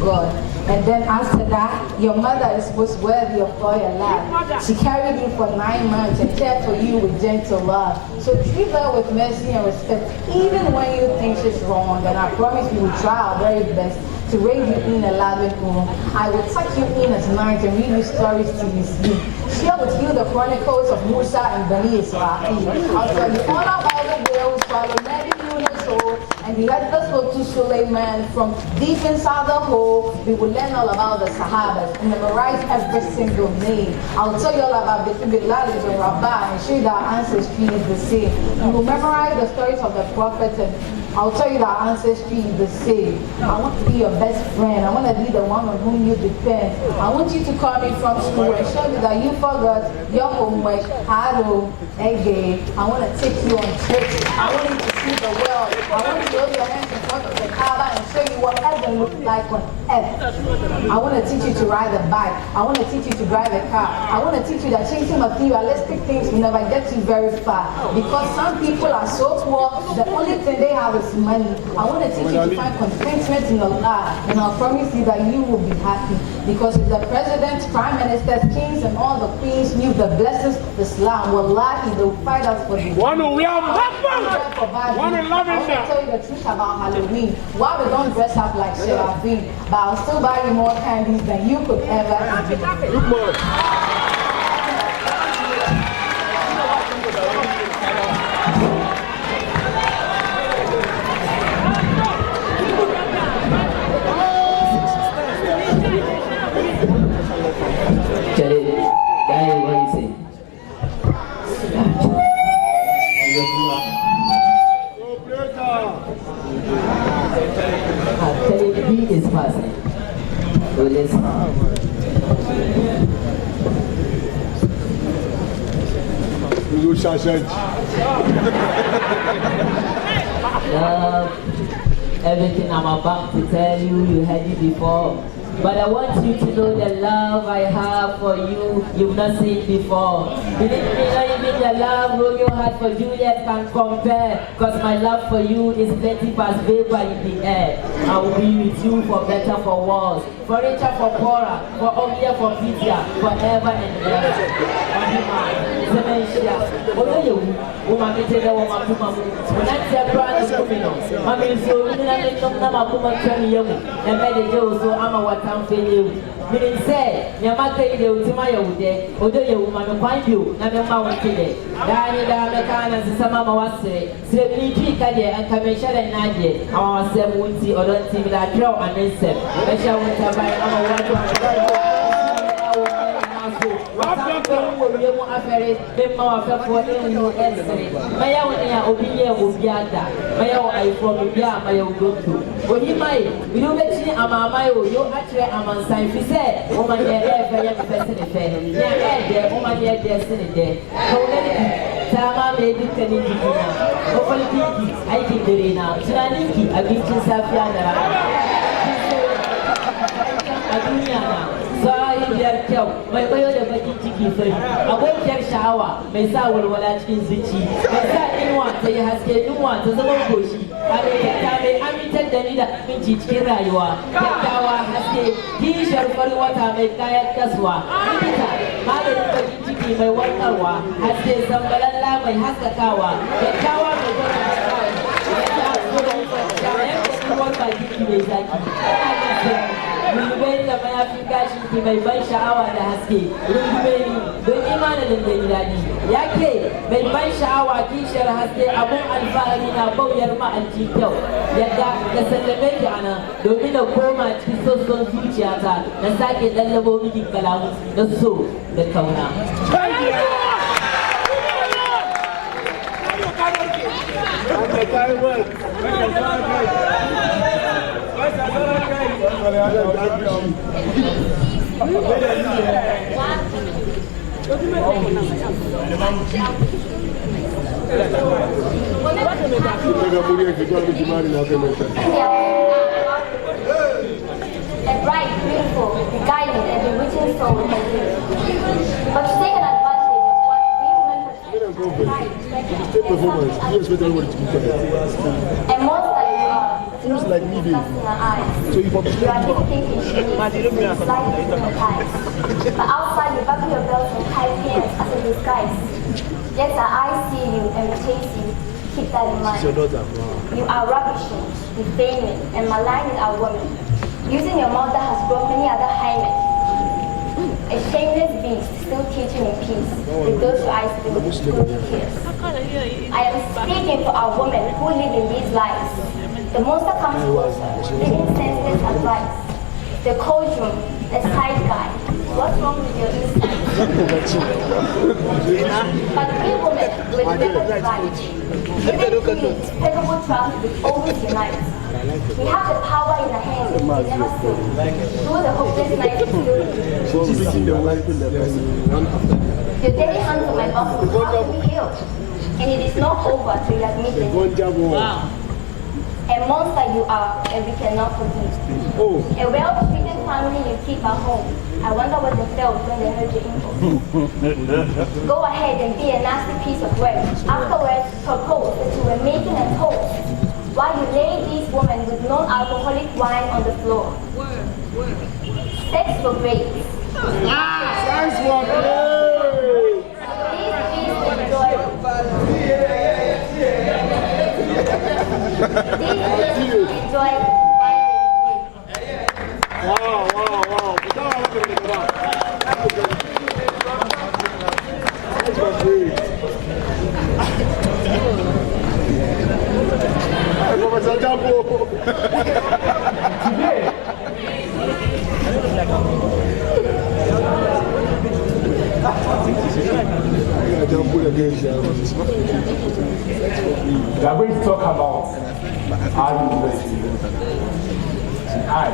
God. And then after that, your mother is most worthy of all your love. She carried you for 9 months and cared for you with gentle love. So treat her with mercy and respect, even when you think she's wrong. And I promise we will try our very best to raise you in a loving home. I will tuck you in at night and read you stories till you sleep. Share with you the chronicles of Musa and Bani Israel. I'll tell you all about the girl who swallowed many units whole, and the elders spoke to Suleiman from deep inside the hole. We will learn all about the Sahabas and memorize every single name. I'll tell you all about Bilal and Rabah and show you that our ancestry is the same. We will memorize the stories of the prophets, and I'll tell you that our ancestry is the same. I want to be your best friend. I want to be the one on whom you depend. I want you to call me from school and show me that you forgot your homework. Hello, again. I want to take you on trips. I want you to see the world. I want you to hold your hands in front of the Kaaba and show you what heaven looks like on earth. I want to teach you to ride a bike. I want to teach you to drive a car. I want to teach you that chasing materialistic things will never get you very far. Because some people are so poor, the only thing they have is money. I want to teach you to find contentment in Allah, and I'll promise you that you will be happy. Because if the presidents, prime ministers, kings, and all the queens knew the blessings of Islam, wallahi, they will fight us for the One we are I want to tell you the truth about Halloween. Why we don't dress up like Seraphim, but I'll still buy you more candies than you could ever do. Everything I'm about to tell you, you heard it before. But I want you to know the love I have for you, you've not seen before. Believe me, not even the love Romeo had for Juliet can compare. Because my love for you is plenty past vapor in the air. I will be with you for better, for worse, for richer, for poorer, for uglier, for prettier, forever and ever. Meaning say, Yamaka de Utimaya de Odo woman find you, Namama today. Dani Damekana, Sama Mawase, Semi Picade and Kamisha and Nadia, our 70 or don't see that draw and then said, I shall want to buy our my boy, the Baki free. I won't get shower, may sa will watch in Zichi. May sa anyone say has get one to the Mokoshi. I mean, I'm intended that Minchi Kirayua. Kawa has a t-shirt for what I make Kaya Kaswa. Mother Baki, my 1 hour, has a Sambalala, my Hasakawa. The Kawa, Rubeni da mayafin gashin ki mai ban sha'awa da haske. Rubeni don imanin da gidani. Yake mai ban sha'awa kishiyar haske abun alfahari na bauyar ma'alci kyau. Yadda da sallame ki ana domin da koma cikin sassan zuciyata na sake lallabo miki kalamu na so da kauna. A bright, beautiful, guided, and bewitching soul has lived. But to take an advantage of what we women have and most confused like me, babe. So you probably You are just thinking she needs slightly different types. But outside you buckle your belt and high pants as a disguise. Yet our eyes see you and we chase you. Keep that in mind. You are ravishing, defaming, and maligning our women. Using your mouth that has broke many other hymen. A shameless beast, still teaching in peace, with those your eyes still good tears. I am speaking for our women who live in these lives. The monster comes closer, giving senseless advice. The cauldron, the side guy. What's wrong with your insight? But we women with better right, even impeccable trust will always unite. We have the power in our hands, we never steal. Through the hopeless night, your daily hands on my bottle have to be healed. And it is not over till you admit it. A monster you are, and we cannot forgive. A well-treated family you keep at home. I wonder what they felt when they heard your info. Go ahead and be a nasty piece of work. Afterwards, propose that you were making a toast while you lay these women with non-alcoholic wine on the floor. Sex for great. Thanks for great. Please enjoy. Please enjoy. Wow. Today, we are going to talk about our university. I'm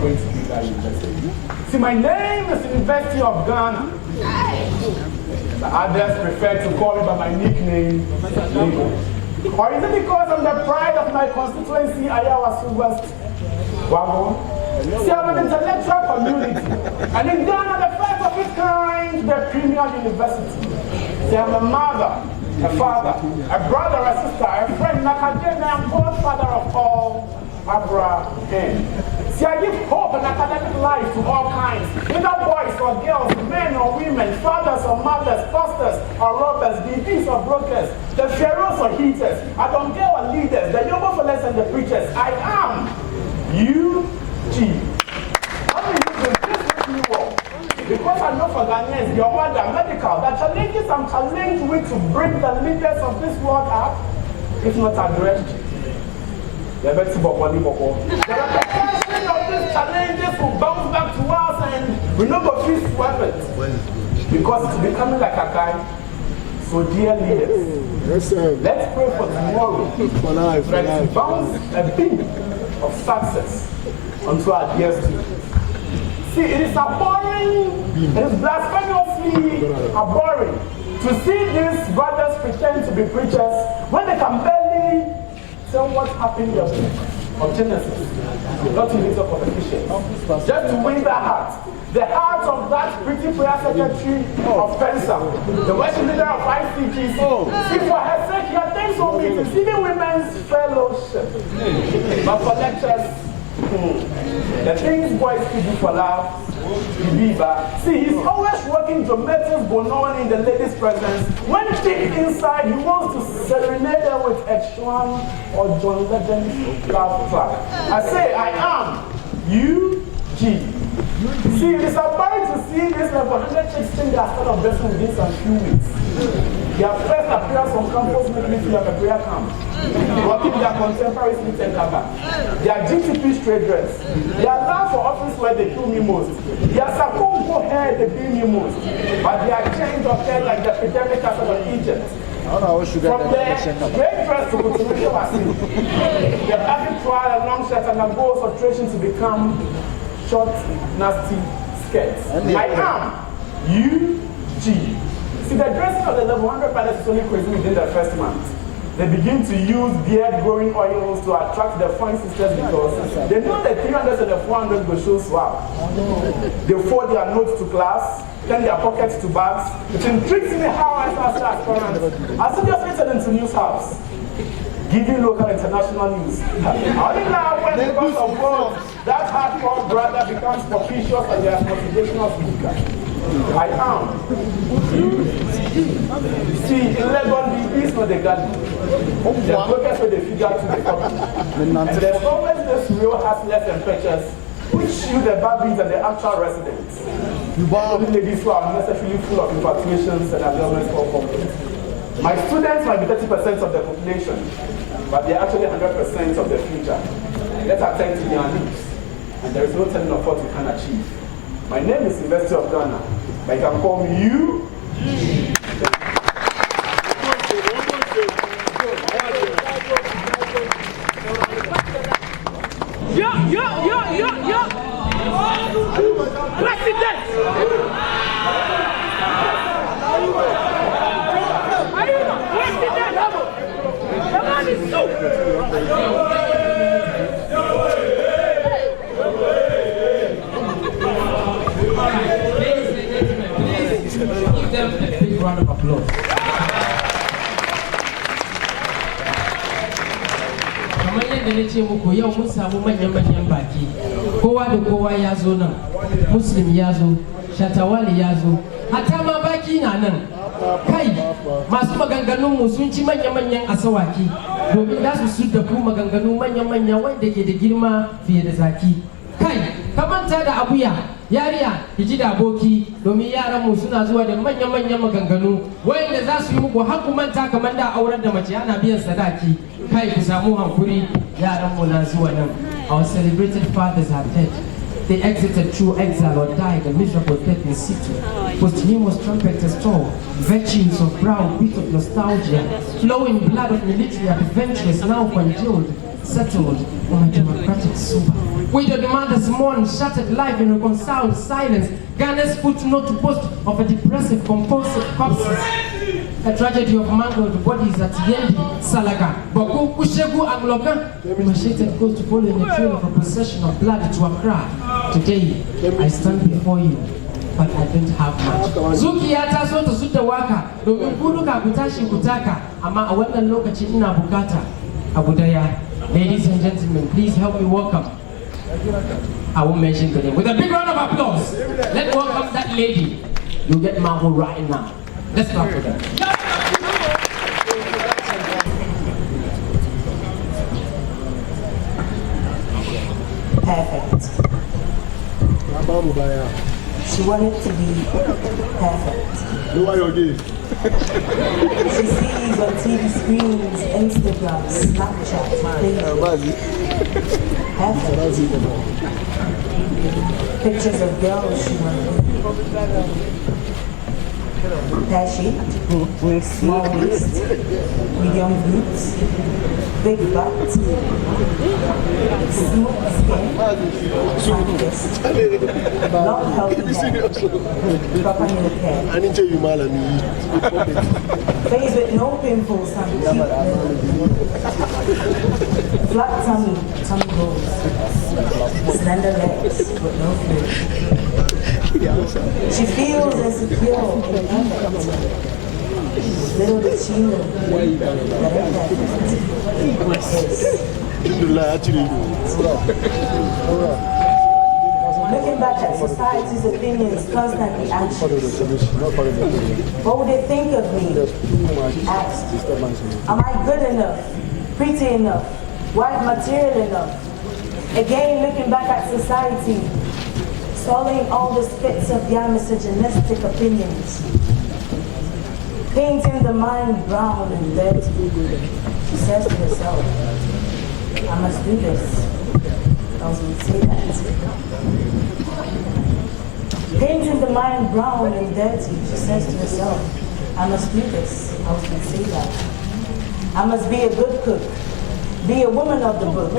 going to be that university. See, my name is University of Ghana. The others prefer to call me by my nickname, Lego. Or is it because I'm the pride of my constituency, Ayawasu West, Wago? See, I'm an intellectual community. And in Ghana, the first of its kind, the premier university. See, I'm a mother, a father, a brother, a sister, a friend, an academic, and godfather of all Abraham. See, I give hope and academic life to all kinds, either boys or girls, men or women, fathers or mothers, pastors or robbers, DBs or brokers, the pharaohs or heaters, I don't care what leaders, the young fellas and the preachers. I am UG. How many people just with me well? Because I know for Ghanaians, your mother, medical, the challenges I'm challenged with to bring the leaders of this world up, if not addressed. The repercussion of these challenges will bounce back to us and we know the feast weapons. Because it's becoming like a guy. So dear leaders, let's pray for tomorrow that to bounce a beam of success onto our dear students. See, it is abhorring, it is blasphemously abhorring to see these brothers pretend to be preachers when they can barely tell what happened in the book of Genesis, not in little competition. Just to win their heart. The heart of that pretty prayer secretary of Pensa, the worship leader of ICGC. See, for her sake, your things on meetings, even women's fellowship. But for lectures, the things boys can do for love, see, he's always working Jometis Bonon in the lady's presence. When deep inside, he wants to serenade her with Ed Sheeran or John Legend's love track. I say, I am UG. See, it is about to see this level 100 chicks change their style of dressing within some few weeks. Their first appearance on campus make me feel like a prayer camp. Rocking their contemporary slit and cover. Their GTP straight dress. Their love for office where they kill me most. Their Sakongo hair they kill me most. But their change of hair like the epidemic castle of Egypt. From their straight dress to continuation vaccine. Their back trial, a long shirt and a bold alteration to become short, nasty skirts. I am UG. See, the dressing of the level 100 pilots is only crazy within the first month. They begin to use beard-growing oils to attract the fine sisters because they know the 300s and the 400s will show swag. They fold their notes to class, turn their pockets to bags. It intrigues me how I start aspirants. I still just entered into news house. giving local international news. Only now when because of words, that hardcore brother becomes propitious and their motivational speaker. I am. See, in Lebanon, the peace for the garden. The focus for the figure to the copy. And there's always this real harshness and pressures which shoot the babies and the actual residents. Only ladies who are unnecessarily full of infatuations and allurements for comfort. My students might be 30% of the population, but they're actually 100% of the future. Let's attend to their needs, and there is no telling of what we can achieve. My name is University of Ghana, but you can call me you. President! Give them a big round of applause. Kamar yadda na ce muku yau mun samu manyan baki. Kowa da kowa ya zo nan. Muslim ya zo, Shatawali ya zo. Hatta ma baki na nan. Kai, masu maganganunmu sun ci manya-manyan asawaki. Domin za su da ku maganganu manya-manya wanda ke da girma fiye da zaki. Kai, ka manta da abuya, yariya, ki ji da aboki, domin yaranmu suna zuwa da manya-manyan maganganu wanda za su yi muku har ku manta kamar da auren da mace ana biyan sadaki. Kai, ku samu hankuri, yaranmu na zuwa nan. Our celebrated fathers are dead. They exited through exile or died a miserable death in situ. Posthumous trumpeters tall, virtues of brow beat of nostalgia, flowing blood of military adventurers now congealed, settled on a democratic super. Widow demanders mourn, shattered life in reconciled silence. Ghana's footnote to boast of a depressive, compulsive corpses. A tragedy of mangled bodies at Yendi, Salaga, Boko, Kushegu, Angloka. Machete goes to follow in the trail of a procession of blood to Accra. Today, I stand before you, but I don't have much. Zuki ya taso ta zuta waka, domin kuduka kutashi kutaka, amma a wannan lokaci ina bukata. Abu daya, ladies and gentlemen, please help me welcome. I won't mention the name. With a big round of applause, let's welcome that lady. You get marble right now. Let's clap for them. Perfect. She wanted to be perfect. She sees on TV screens, Instagram, Snapchat, Facebook. Perfect. Pictures of girls she wanted. Pear shaped, small waist, medium boots, big butt, smooth skin, fine wrist, long healthy hair, proper nail care, face with no pimples and cute lips, flat tummy goals, slender legs with no flesh. She feels insecure and imperfect. Little did she know that looking back at society's opinions constantly anxious. What would they think of me? She asked. Am I good enough? Pretty enough? Wife material enough? Again, looking back at society, swallowing all the spits of their misogynistic opinions, painting the mind brown and dirty. She says to herself, I must do this. I was going to say that. Painting the mind brown and dirty, she says to herself, I must do this. I was going to say that. I must be a good cook, be a woman of the book.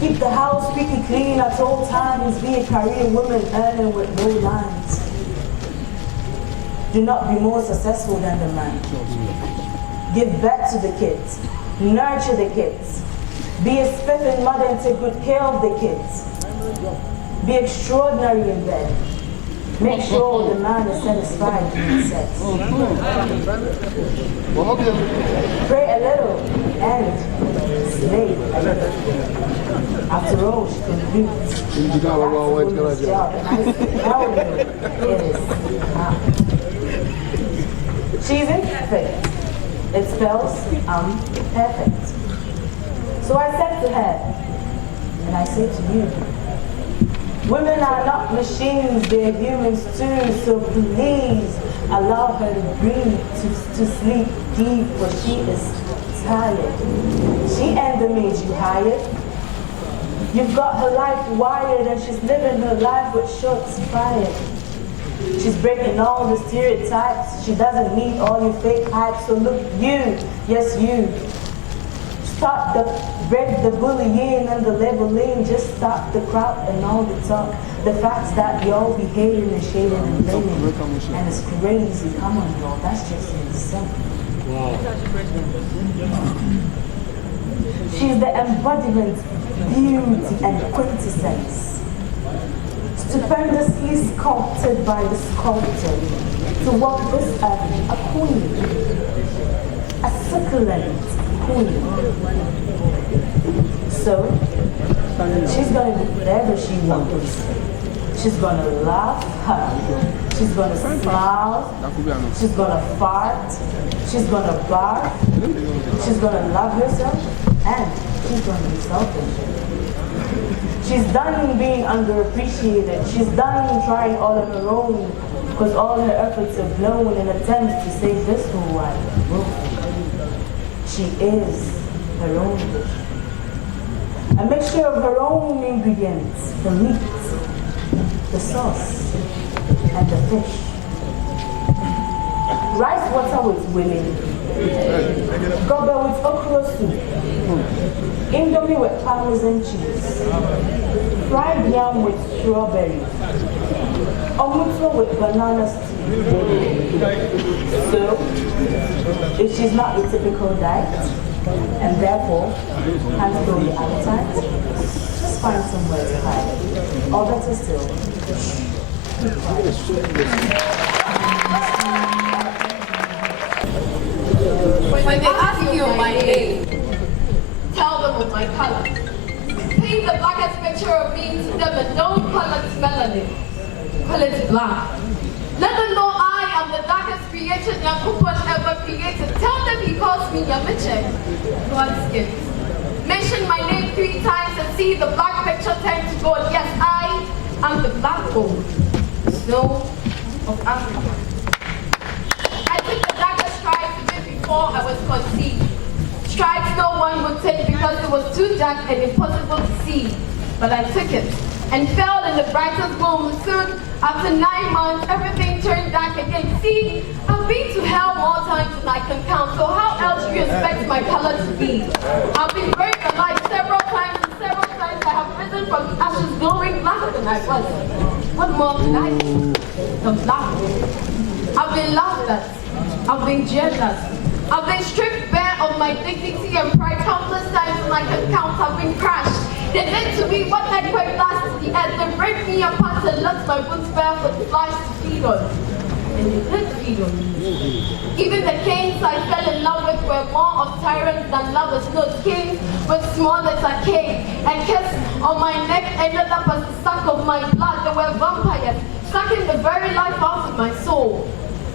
Keep the house squeaky clean at all times, be a career woman earning with no lines. Do not be more successful than the man. Give birth to the kids, nurture the kids. Be a spiffing mother and take good care of the kids. Be extraordinary in bed. Make sure the man is satisfied during sex. Pray a little and slave a little. After all, she can read. That's a woman's job, and I tell you, it is not. She's imperfect. It spells perfect. So I said to her, and I say to you, women are not machines, they're humans too, so please allow her to breathe, to sleep deep, for she is tired. She ain't the maid you hired. You've got her life wired and she's living her life with shots fired. She's breaking all the stereotypes. She doesn't need all your fake hype. So look, you, yes you, stop break the bullying and the leveling. Just stop the crowd and all the talk. The facts that y'all be hating and shading and blaming. And it's crazy. Come on, y'all. That's just insane. Wow. She's the embodiment, beauty, and quintessence. Stupendously sculpted by the sculptor to walk this earth, a queen, a succulent queen. So, she's going to do whatever she wants. She's going to laugh, she's going to smile, she's going to fart, she's going to bark, she's going to love herself, and she's going to be selfish. She's done being underappreciated. She's done trying all on her own because all her efforts are blown in attempts to save this whole wide world. She is her own dish. A mixture of her own ingredients, the meat, the sauce, and the fish. Rice water with women. Gobe with okra soup. Indomie with Parmesan cheese. Fried yam with strawberries. Omuto with banana stew. So, if she's not the typical diet, and therefore can't grow the appetite, just find somewhere to hide. Or better still, keep quiet. When they ask you my name, tell them with my color. Paint the blackest picture of me to them and don't call it melanin. Call it black. Let them know I am the darkest creature Yakupon ever created. Tell them he calls me Yamiche, God's gift. Mention my name 3 times and see the black picture turn to gold. Yes, I am the black gold, snow of Africa. I took the darkest stripes even before I was conceived. Stripes no one would take because it was too dark and impossible to see. But I took it and fell in the brightest womb. Soon, after 9 months, everything turned dark again. See, I've been to hell more times than I can count, so how else do you expect my color to be? I've been buried alive several times, and several times I have risen from the ashes glowing blacker than I was. What more can I do? The black. I've been laughed at. I've been jeered at. I've been stripped bare of my dignity and pride countless times than I can count. I've been crushed. They did to me what earthquake does to the earth. They break me apart and left my bones bare for the flies to feed on. And they did feed on me. Even the kings I fell in love with were more of tyrants than lovers. No, kings with small letter K. And kiss on my neck ended up as the suck of my blood. They were vampires, sucking the very life out of my soul.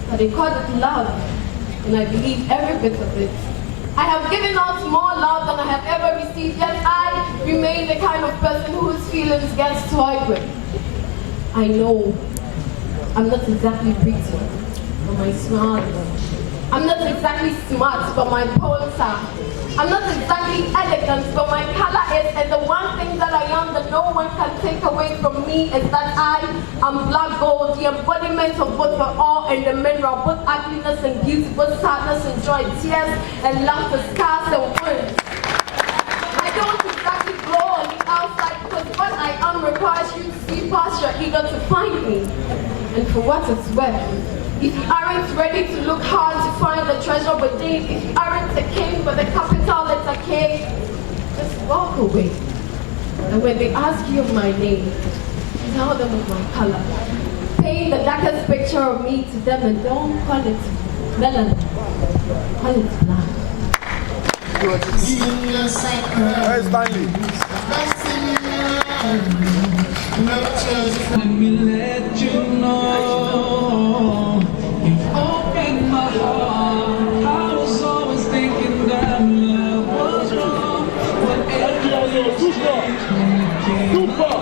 But they called it love. And I believe every bit of it. I have given out more love than I have ever received, yet I remain the kind of person whose feelings gets toyed with. I know I'm not exactly pretty, but my smile is. I'm not exactly smart, but my poems are. I'm not exactly elegant, but my color is. And the one thing that I am that no one can take away from me is that I am black gold, the embodiment of both the ore and the mineral, both ugliness and beauty, both sadness and joy, tears and laughter, scars and wounds. I don't exactly glow on the outside because what I am requires you to see past your ego to find me. And for what it's worth, if you aren't ready to look hard to find the treasure within, if you aren't a king with a capital letter K, just walk away. And when they ask you my name, tell them of my color. paint the darkest picture of me to them and don't call it melanin. Call it black. Where's Stanley? Let me let you know, you opened my heart. I was always thinking that love was wrong, but everything's changed when you came along.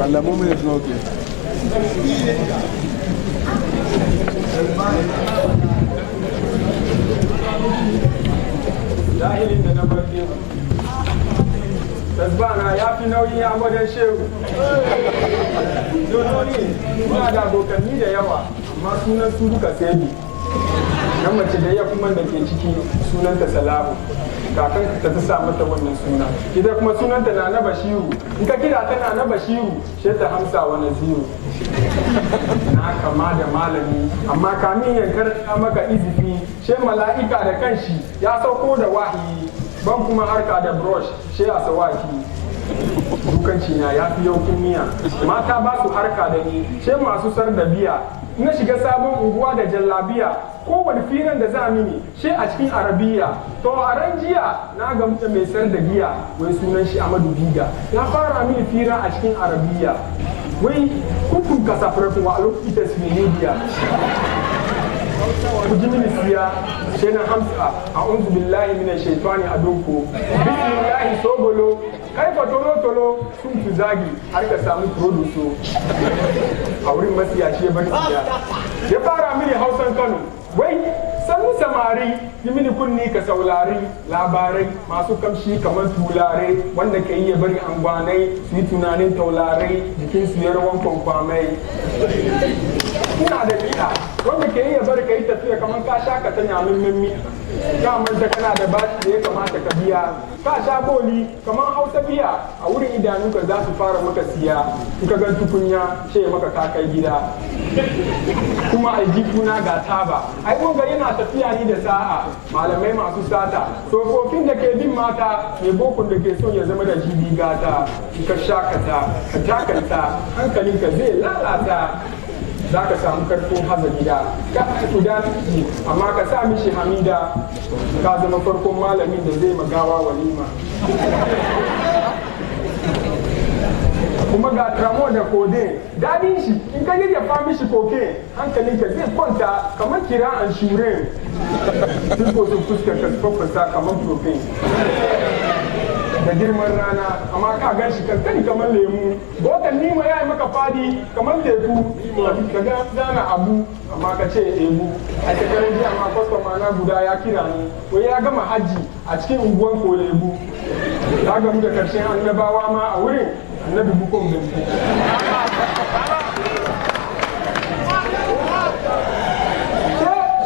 And the moment is not okay. Jahilin da na barke tasbana ya fi nauyi a gwadon shehu zononi muna da abokanni da yawa amma sunan su duka sebi nan mace da ya kuma da ke ciki sunanta salahu kakan ta sa mata wannan suna ita kuma sunanta na bashiru in ka kira ta na bashiru she ta hamsa wani zero na kama da malami amma kamin yankar maka izifi she mala'ika da kanshi ya sauko da wahayi ban kuma harka da brush she a sawaki dukanci na ya fi yaukin miya mata ba su harka da ni she masu sar da biya na shiga sabon unguwa da jallabiya kowane firan da za mini she a cikin arabiya to a ran jiya na ga mutum mai sayar da giya wai sunan shi Amadu Biga ya fara mini fira a cikin arabiya wai kunkun kasafirafin wa alokitas media ku ji mini siya she na hamsa a unzu billahi mina shaitani a doko bismillahi sogolo kai fa tolo sun fi zagi har ka samu produso a wurin masiyaci ya bar siya ya fara mini hausan Kano wai sannu samari yi mini kunni ka saurari labarai masu kamshi kamar tulare wanda ke iya bari angwanai su yi tunanin taularai jikin su ya rawan kwankwamai ina da biya wanda ke iya bari ka yi tafiya kamar ka sha ka tanya mimmi ka manta kana da bashi da ya kamata ka biya ka sha boli kamar hausa biya a wurin idanunka za su fara maka siya in ka gan tukunya ce maka ka kai gida kuma aljikuna ga taba ai gonga yana tafiya ni da sa'a malamai masu sata tsofaffin da ke bin mata mai bokun da ke son ya zama da jibi gata ka shakata ka takanta hankalinka zai lalata za ka samu karfin haza gida ka guda amma ka sa mishi hamida ka zama farkon malamin da zai magawa walima kuma ga tramo da kode dadin shi in ka yi fa mishi koke hankalinka zai kwanta kamar kira an shure sun ko su fuskar ka fafasa kamar propane da girman rana amma ka gan shi kankani kamar lemu botan nima ya yi maka fadi kamar teku ka ga zana abu amma ka ce ebu a shekarun jiya ma kwastoma na guda ya kira ni wai ya gama hajji a cikin unguwan kolebu ya gamu da karshen annabawa ma a wurin annabi bukon bintu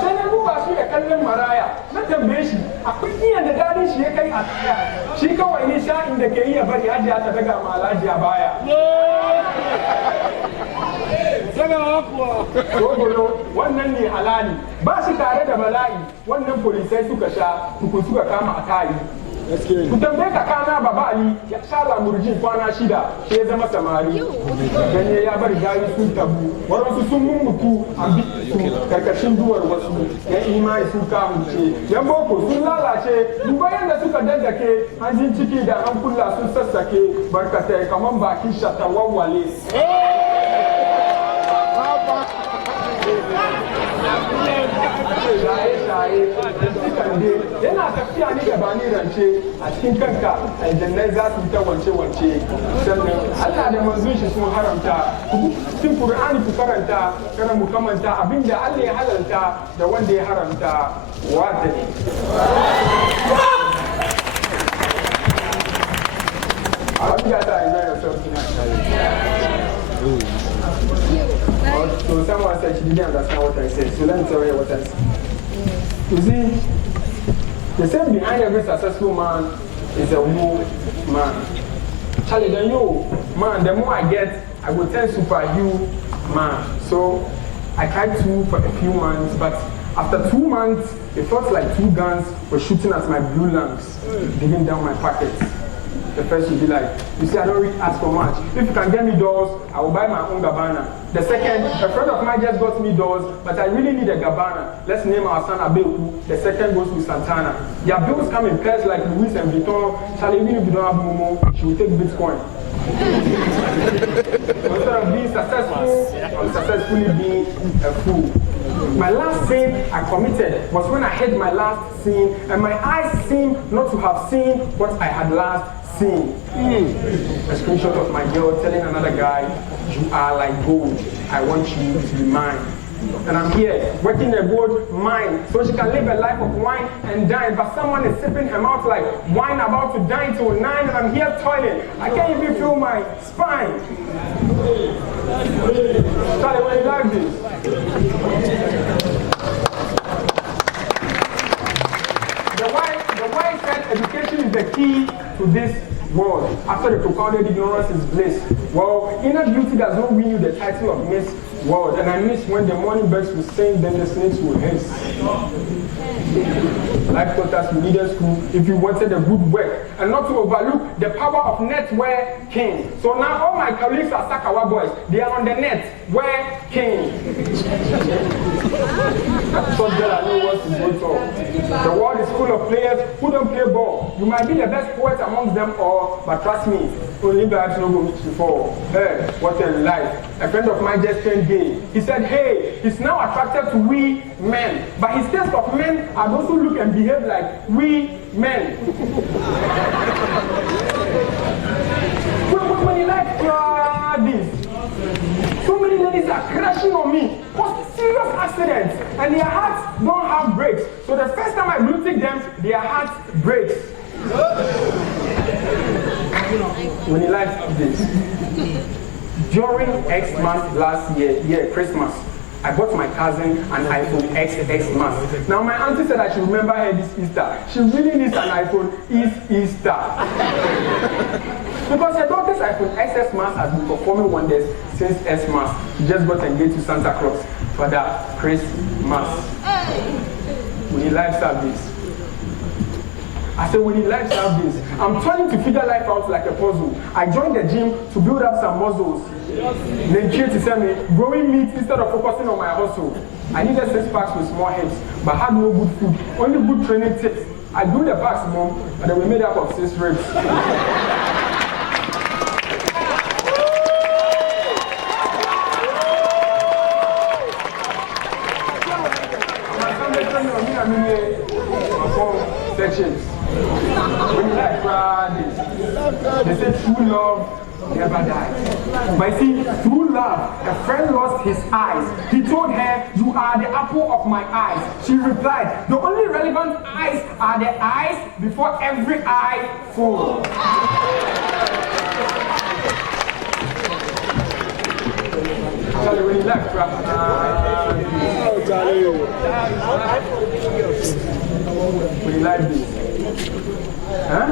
sai na duba su da kallon maraya na tambaye shi akwai iyan da dadin shi ya kai a tsaya shi kawai ne sha'in da ke iya bari hajiya ta daga malajiya baya Dogolo wannan ne halali ba shi tare da bala'i wannan polisai suka sha tukun suka kama a tayi ku tambaye ka kana baba Ali ya sha lamurjin kwana 6 shi ya zama samari ganye ya bari gayi sun tabu waɗansu sun mummutu an bi su karkashin duwar wasu yan imani sun kamuce yan boko sun lalace duba yadda suka daddake hanjin ciki da an kulla sun sassake barkatai kamar bakin shatawawwale shaye-shaye kande yana tafiya ni da bani rance a cikin kanka aljannai za su ta wance-wance sannan Allah da manzon shi sun haramta cikin Qur'ani ku karanta kana mu kamanta abinda Allah ya halalta da wanda ya haramta wata abin da ta yi na yau suna so someone said she didn't understand what I said, so let me tell you what I said. You see, they say behind every successful man is a woman. Charlie, then you, man, the more I get, I will turn super you, man. So I tried to for a few months, but After 2 months, it felt like 2 guns were shooting at my blue lungs, digging down my pockets. The first would be like, you see, I don't really ask for much. If you can get me dolls, I will buy my own Gabbana. The second, a friend of mine just got me dolls, but I really need a Gabbana. Let's name our son Abeku. The second goes with Santana. Their bills come in pairs like Louis and Vuitton. Charlie, even if you don't have Momo, she will take Bitcoin. Instead of being successful, I'm successfully being a fool. My last sin I committed was when I had my last sin, and my eyes seemed not to have seen what I had last seen. A screenshot of my girl telling another guy, you are like gold, I want you to be mine. And I'm here, working a gold mine, so she can live a life of wine and dine, but someone is sipping her mouth like wine about to dine till 9, and I'm here toiling. I can't even feel my spine. Charlie, when you like this? The wise said education is the key to this world. After the propounded ignorance is bliss. Well, inner beauty does not win you the title of Miss World. And I miss when the morning birds will sing, then the snakes will hiss. Life taught us we needed school if you wanted a good work and not to overlook the power of networking. So now all my colleagues are Sakawa boys. They are on the net. Working. So that I know what to go to. The world is full of players who don't play ball. You might be the best poet amongst them all, but trust me, only bad no go meet you for. Hey, what a life. A friend of mine just turned gay. He said, hey, he's now attracted to we men, but his taste of men are those who look and behave like we men. When he like this, so many ladies are crashing on me. What serious accidents, and their hearts don't have brakes. So the first time I blue tick them, their hearts breaks. When he likes this. During Xmas last year, Christmas, I bought my cousin an iPhone Xmas. Now my auntie said I should remember her this Easter. She really needs an iPhone Easter. Because her daughter's iPhone XS has been performing wonders since Xmas. She just got engaged to Santa Claus for that Christmas. When he live service. I said, when he live service, I'm trying to figure life out like a puzzle. I joined the gym to build up some muscles. Then Jay to tell me, growing meat instead of focusing on my hustle. I needed 6 packs with small hips, but had no good food, only good training tips. I grew the packs, Mom, and then we made up of 6 ribs. Sections. When you like Fridays, they say true love never dies. But see, through love, a friend lost his eyes. He told her, you are the apple of my eyes. She replied, the only relevant eyes are the eyes before every eye falls. Charlie, when you like when you like this. Huh?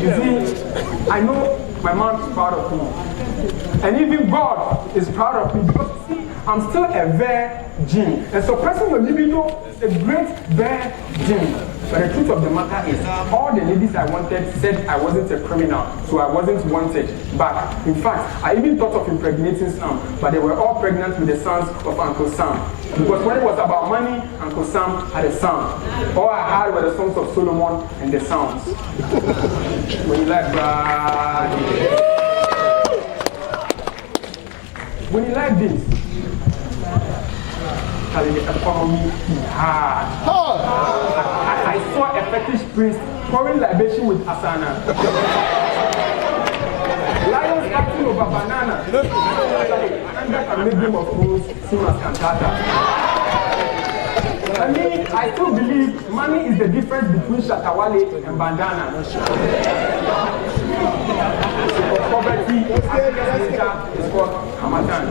You see, I know my mom is proud of me. And even God is proud of me because, see, I'm still a virgin. And so pressing your libido is a great virgin. But the truth of the matter is, all the ladies I wanted said I wasn't a criminal, so I wasn't wanted back. In fact, I even thought of impregnating some, but they were all pregnant with the sons of Uncle Sam. Because when it was about money, Uncle Sam had a son. All I had were the songs of Solomon and the sounds. When you like when you like this, the economy is hard. I saw a fetish priest pouring libation with Asana. Lions fighting over banana. Anger can make Game of Thrones seem as cantata. I mean, I still believe money is the difference between Shatawale and bandana. Poverty is called Hamadan.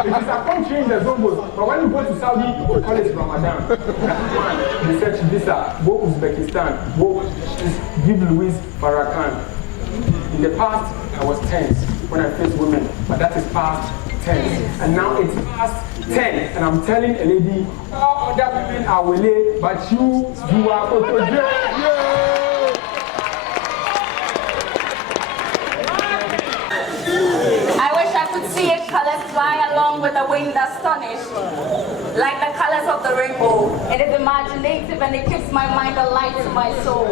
It is a country in the Zongos, but when you go to Saudi, you call it Ramadan. One, research visa, go Uzbekistan, go give Louis Farrakhan. In the past, I was tense when I faced women, but that is past 10. And now it's past 10. And I'm telling a lady, all other women are willing, but you are photogenic. I wish I could see its colors fly along with the wind astonished, like the colors of the rainbow. It is imaginative and it keeps my mind alight to my soul.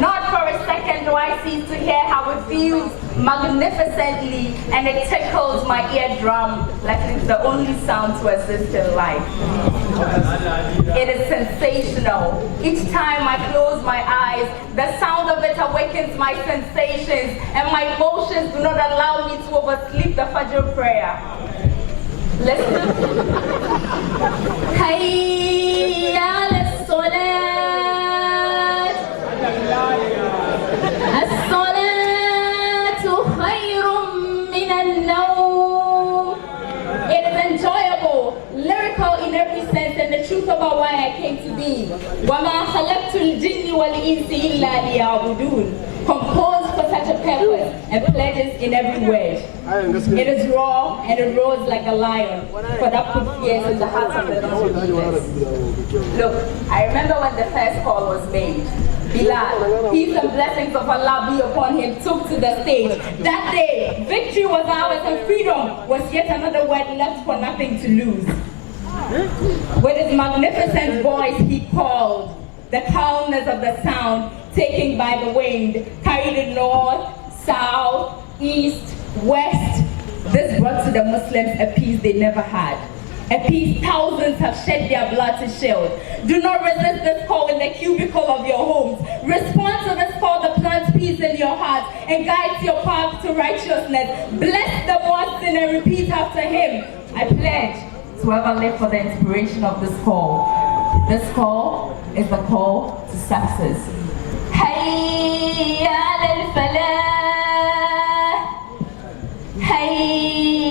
Not for a second do I cease to hear how it feels magnificently, and it tickles my eardrum like it is the only sound to exist in life. It is sensational. Each time I close my eyes, the sound of it awakens my sensations, and my emotions do not allow me to oversleep the Fajr prayer. Listen. Hayya al-salat. As-salatu khayrun min al-nawm. It is enjoyable, lyrical in every sense, and the truth about why I came to be. وَمَا خَلَقْتُ الْجِنِّ وَالْإِنسِ إِلَّا لِيَعْبُدُونَ. Composed for such a purpose and pledges in every word. It is raw and it roars like a lion, for that put fears in the hearts of the non-believers. Look, I remember when the first call was made. Bilal, peace and blessings of Allah be upon him, took to the stage. That day, victory was ours and freedom was yet another word left for nothing to lose. With his magnificent voice, he called. The calmness of the sound, taken by the wind, carried it north, south, east, west. This brought to the Muslims a peace they never had. A peace thousands have shed their blood to shield. Do not resist this call in the cubicle of your homes. Respond to this call that plants peace in your heart and guides your path to righteousness. Bless the Muazzin and repeat after him. I pledge to ever live for the inspiration of this call. This call is the call to success. Hayya al-falah. Hayya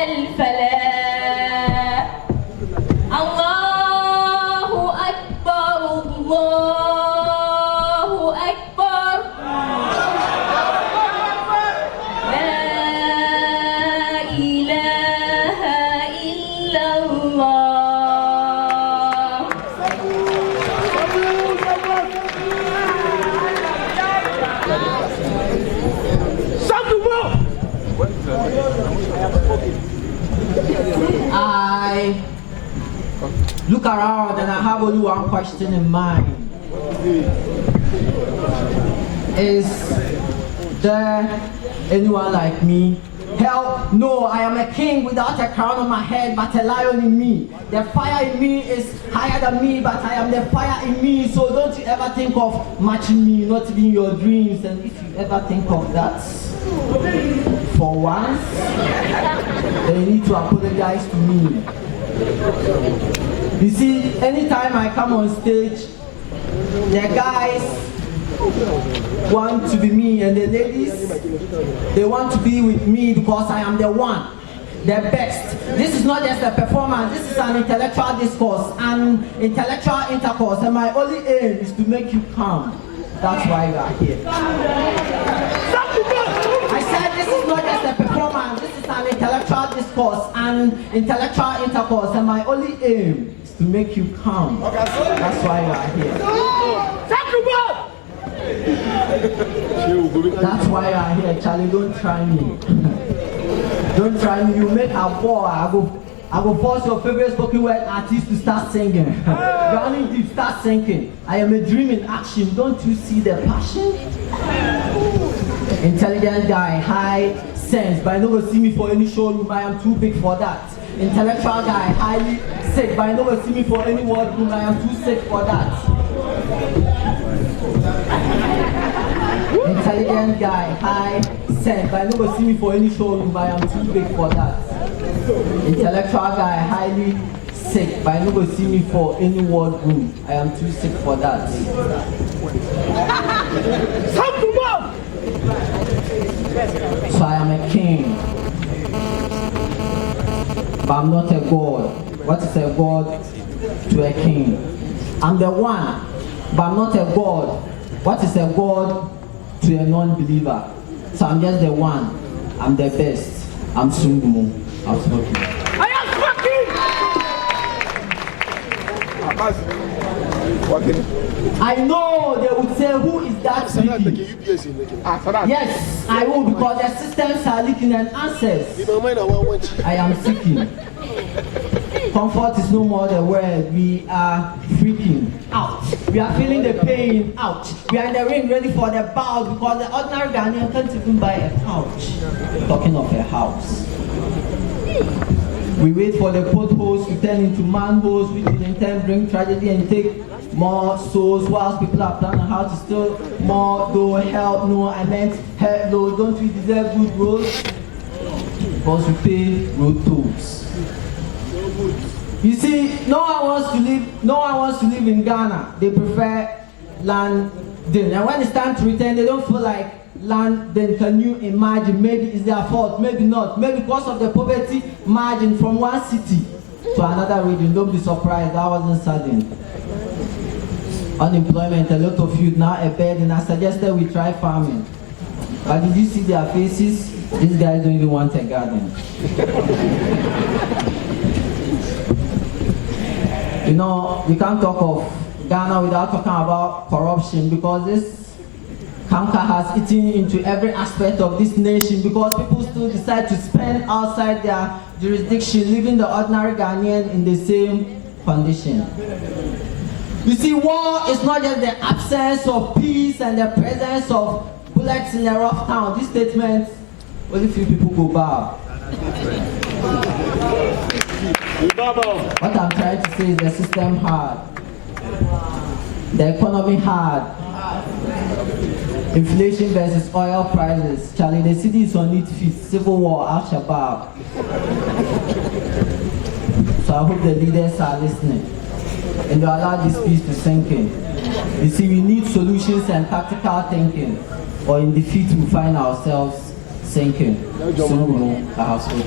al-falah. Allahu Akbar, Allahu Akbar. La ilaha illallah. I look around and I have only one question in mind. Is there anyone like me? Hell, no, I am a king without a crown on my head, but a lion in me. The fire in me is higher than me, but I am the fire in me. So don't you ever think of matching me, not even your dreams. And if you ever think of that, for once, then you need to apologize to me. You see, anytime I come on stage, the guys want to be me, and the ladies, they want to be with me because I am the one, the best. This is not just a performance, this is an intellectual discourse, an intellectual intercourse, and my only aim is to make you calm. That's why you are here. I said this is not just a performance, this is an intellectual discourse, an intellectual intercourse, and my only aim is to make you calm. That's why you are here. That's why you are here, Charlie. Don't try me. Don't try me. You make a war. I go force your favorite spoken word artist to start singing. Drowning deep, start singing. I am a dream in action. Don't you see the passion? Intelligent guy, high sense, but I don't go see me for any showroom. I am too big for that. Intellectual guy, highly sick, but I don't go see me for any wardroom. I am too sick for that. Intelligent guy, high sense, but I don't go see me for any showroom. But I am too big for that. Intellectual guy, highly sick, but I don't go see me for any wardroom. I am too sick for that. So I am a king, but I'm not a god. What is a god to a king? I'm the one, but I'm not a god. What is a god to a non-believer? So I'm just the one. I'm the best. I'm Sungumo. I'm smoking. I am smoking! I know they would say, who is that speaking? Yes, I will, because their systems are leaking and answers. I am seeking. Comfort is no more the word. We are freaking out. We are feeling the pain out. We are in the ring ready for the bout, because the ordinary Ghanaian can't even buy a couch. Talking of a house. We wait for the potholes to turn into manholes, which will in turn bring tragedy and take more souls, whilst people are planning how to steal more. Though hell no, I meant hell no. Don't we deserve good roads? Because we pay road tolls. You see, no one wants to live in Ghana. They prefer London. And when it's time to return, they don't feel like London. Can you imagine? Maybe it's their fault, maybe not. Maybe because of the poverty margin from one city to another region. Don't be surprised, that wasn't sudden. Unemployment, a lot of youth now a burden. I suggested we try farming. But did you see their faces? These guys don't even want a garden. You know, we can't talk of Ghana without talking about corruption, because this canker has eaten into every aspect of this nation, because people still decide to spend outside their jurisdiction, leaving the ordinary Ghanaian in the same condition. You see, war is not just the absence of peace and the presence of bullets in a rough town. This statement, only few people go bow. What I'm trying to say is the system hard, the economy hard, inflation versus oil prices. Charlie, the city is on its feet. Civil war, Al-Shabaab. So I hope the leaders are listening and they allow this peace to sink in. You see, we need solutions and practical thinking, or in defeat we find ourselves sinking. Soon we know the household.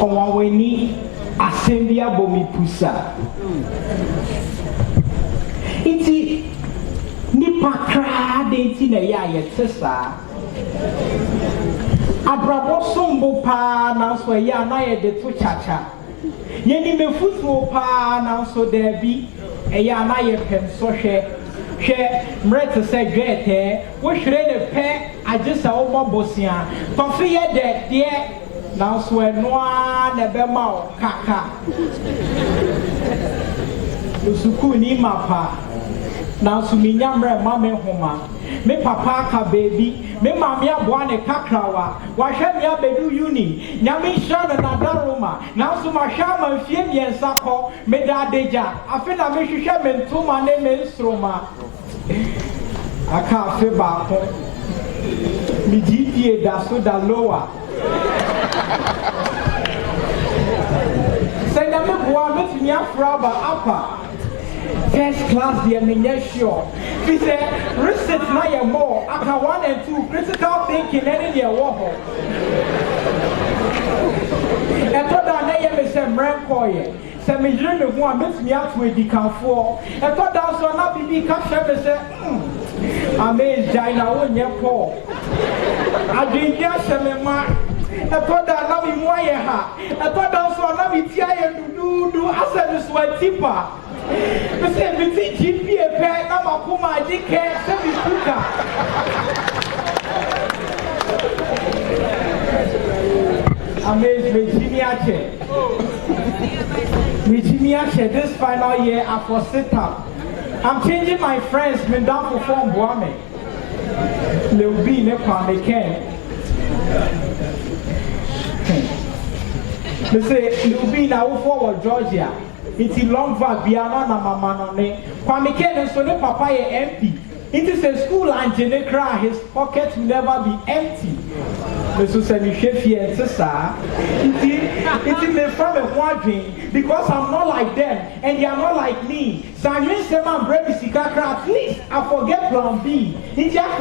Owaweni asembia bomi pusa. Iti nipa kra de iti na ya yetesa. Abrabo sombo pa na so ya na ye de to chacha. Yeni me futu pa na so de bi e ya na ye pem so hwe mrete se gwete wo hwere ne pe agesa wo bobosia to fe ye de now swear noa nebe mao kaka. Usuku ni mapa. Now suminyamre mame homa. Me papa ka baby. Me mami abwane kakrawa. Washe mi abedu uni. Nyami shana na daruma. Now suma shama fie mi ensako. Me da deja. Afina me shishe mentuma ne me instroma. Aka afe bako. Mi GPA da so da lower. Say that me boy met me afraba upper first class the sure. He said receipt na your more after 1 and 2 critical thinking any your war. I thought that na me say mrankoye. Say me dream me one met me out with the camfor. I thought that so na bibi ka me say amazed China won your poor. I didn't just say me ma. I thought that now we moye ha. I thought that so now we tia do asa this one tipa. Me say me ti GPA pe na makuma dike se bi kuka. Amazed me Jimmy Ache this final year I for sit up. I'm changing my friends me down for form boame. They will be in a can. Me say you be na wo for Georgia. It's long back biano na mama no ne. Kwame Ken so ne papa ye MP. It is a school and Jenekra, his pocket will never be empty. Mr. Semi-Shefi and Sisa, it is the from a wondering because I'm not like them and they are not like me. So I'm using some bread at least I forget plan B. If you have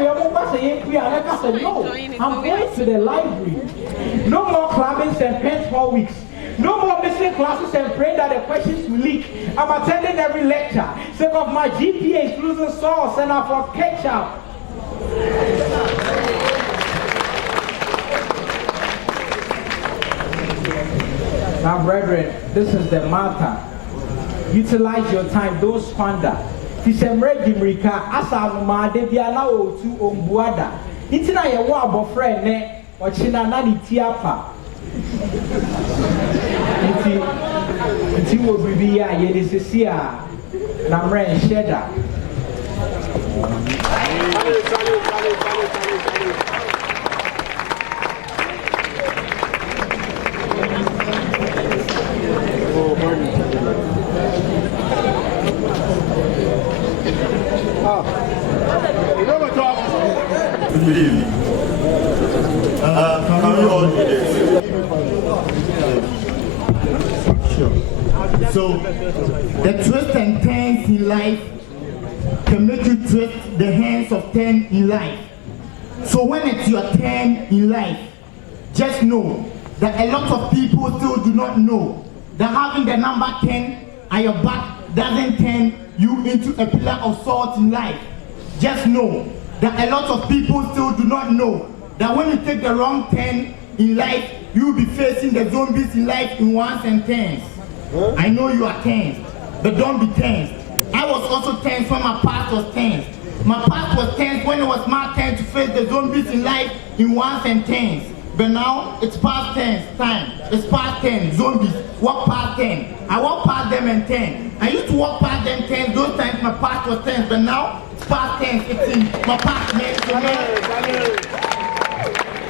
I said, no, I'm going to the library. No more clubbings and pens for weeks. No more missing classes and praying that the questions will leak. I'm attending every lecture. Sake of my GPA is losing sauce and I for ketchup. Now, brethren, this is the matter. Utilize your time, don't squander. Tisemre Dimrika, Asaluma, Debiana Otu, Ombuada. Itina Yawa Bofre, ne, or China Nani Tiapa. Nti wo bibi ya ye de sisi a na mre sheda Can we all do this? So, the twists and turns in life can make you twist the hands of 10 in life. So when it's your turn in life, just know that a lot of people still do not know that having the number 10 at your back doesn't turn you into a pillar of salt in life. Just know that a lot of people still do not know that when you take the wrong turn in life, you will be facing the zombies in life in ones and tens. I know you are tensed, but don't be tensed. I was also tensed when my past was tensed. My past was tensed when it was my turn to face the zombies in life in ones and tens. But now it's past tense time. It's past 10. Zombies. Walk past 10. I walk past them and 10. I used to walk past them 10. Those times my past was tense. But now it's past tense. It's in my past man.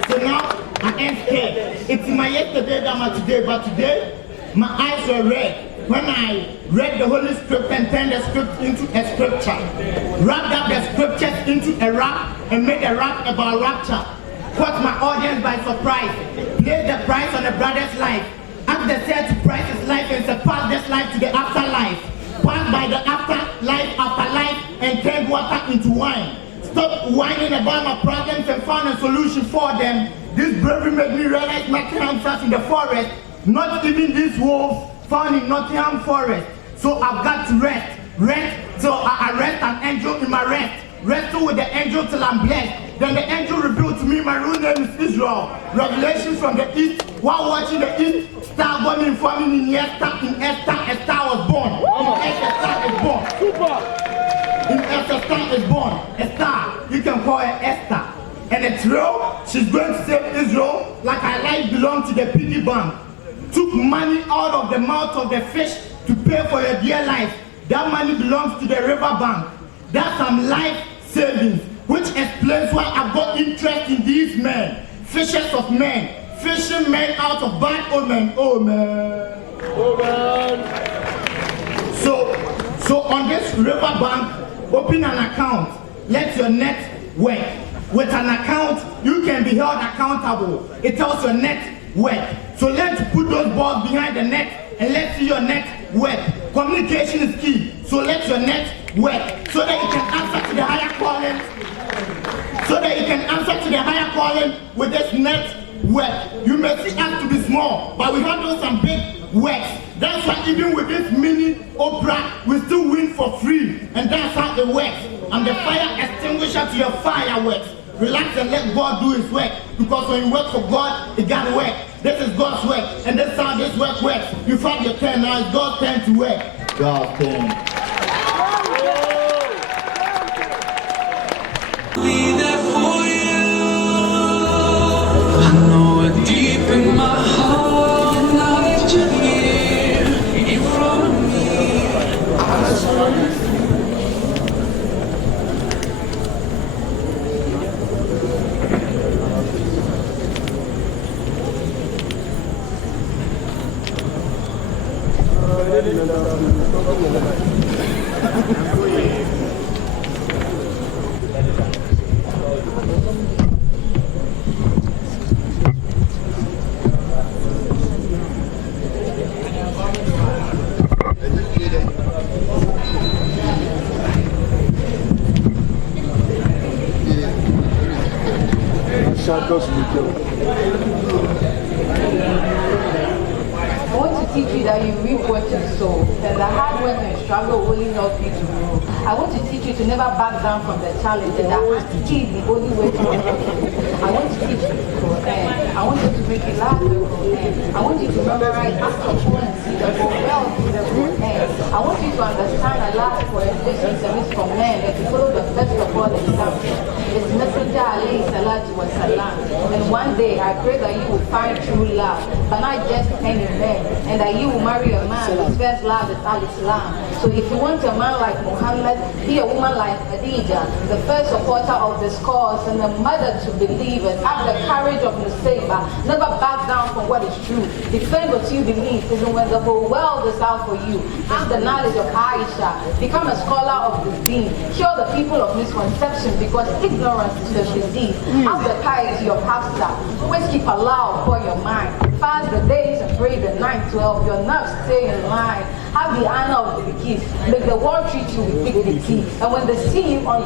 So now I ain't scared. It's in my yesterday than my today. But today my eyes were red when I read the Holy Script and turned the script into a scripture. Wrapped up the scriptures into a rap and made a rap about rapture. Caught my audience by surprise. Placed the price on a brother's life. Asked the seller to price his life and surpass this life to the afterlife. Passed by the afterlife, and turned water into wine. Stopped whining about my problems and found a solution for them. This bravery made me realize Nottingham sat in the forest. Not even these wolves found in Nottingham forest. So I've got to rest. Rest till I arrest an angel in my rest. Wrestle with the angel till I'm blessed. Then the angel revealed to me my real name is Israel. Revelation from the east. While watching the east, star born informing in Esther. In Esther, a star was born. In Esther, a star is born. Super. In Esther, a star is born. A star, you can call her Esther. And the trail, she's going to save Israel like her life belonged to the piggy bank. Took money out of the mouth of the fish to pay for your dear life. That money belongs to the river bank. That's some life savings, which explains why I've got interest in these men, fishers of men, fishing men out of bad omen. Oh man, oh man. So on this river bank, open an account. Let your net work. With an account, you can be held accountable. It tells your net work. So let's put those balls behind the net and let's see your net work. Communication is key. So let your net work so that you can answer to the higher calling. So that you can answer to the higher calling with this net work. You may see us to be small, but we handle some big works. That's why even with this mini opera, we still win for free. And that's how it works. I'm the fire extinguisher to your fireworks. Relax and let God do his work. Because when you work for God, it gotta work. This is God's work. And this is how this work works. You found your turn, now it's God's turn to work. God's turn. Be there for you. I know it deep in my heart. Now that you're here in front of me, I just want to I want to teach you that you reap what you sow, and the hard work and struggle will only help you to grow. I want to teach you to never back down from the challenge, and that honesty is the only way to grow. I want to teach you to Quran. I want you to make it laugh the Quran. I want you to memorize acts of and see the well through the Quran. I want you to understand Allah's prohibitions and His command, and to follow the first of all examples. His messenger alayhi salatu wa salam. And one day I pray that you will find true love, but not just any man, and that you will marry a man whose first love is al-Islam. So if you want a man like Muhammad, be a woman like Khadija, the first supporter of this cause and the mother to believers. Have the courage of Nusayba. Never back down from what is true. Defend what you believe, even when the whole world is out for you. Have the knowledge of Aisha. Become a scholar of the deen. Cure the people of misconception, because ignorance is the disease. Have the piety of Hafsa. Always keep Allah upon your mind. Fast the days and pray the night to help your nerves stay in line. Have the honor of the gift. Make the world treat you with dignity. And when they see you on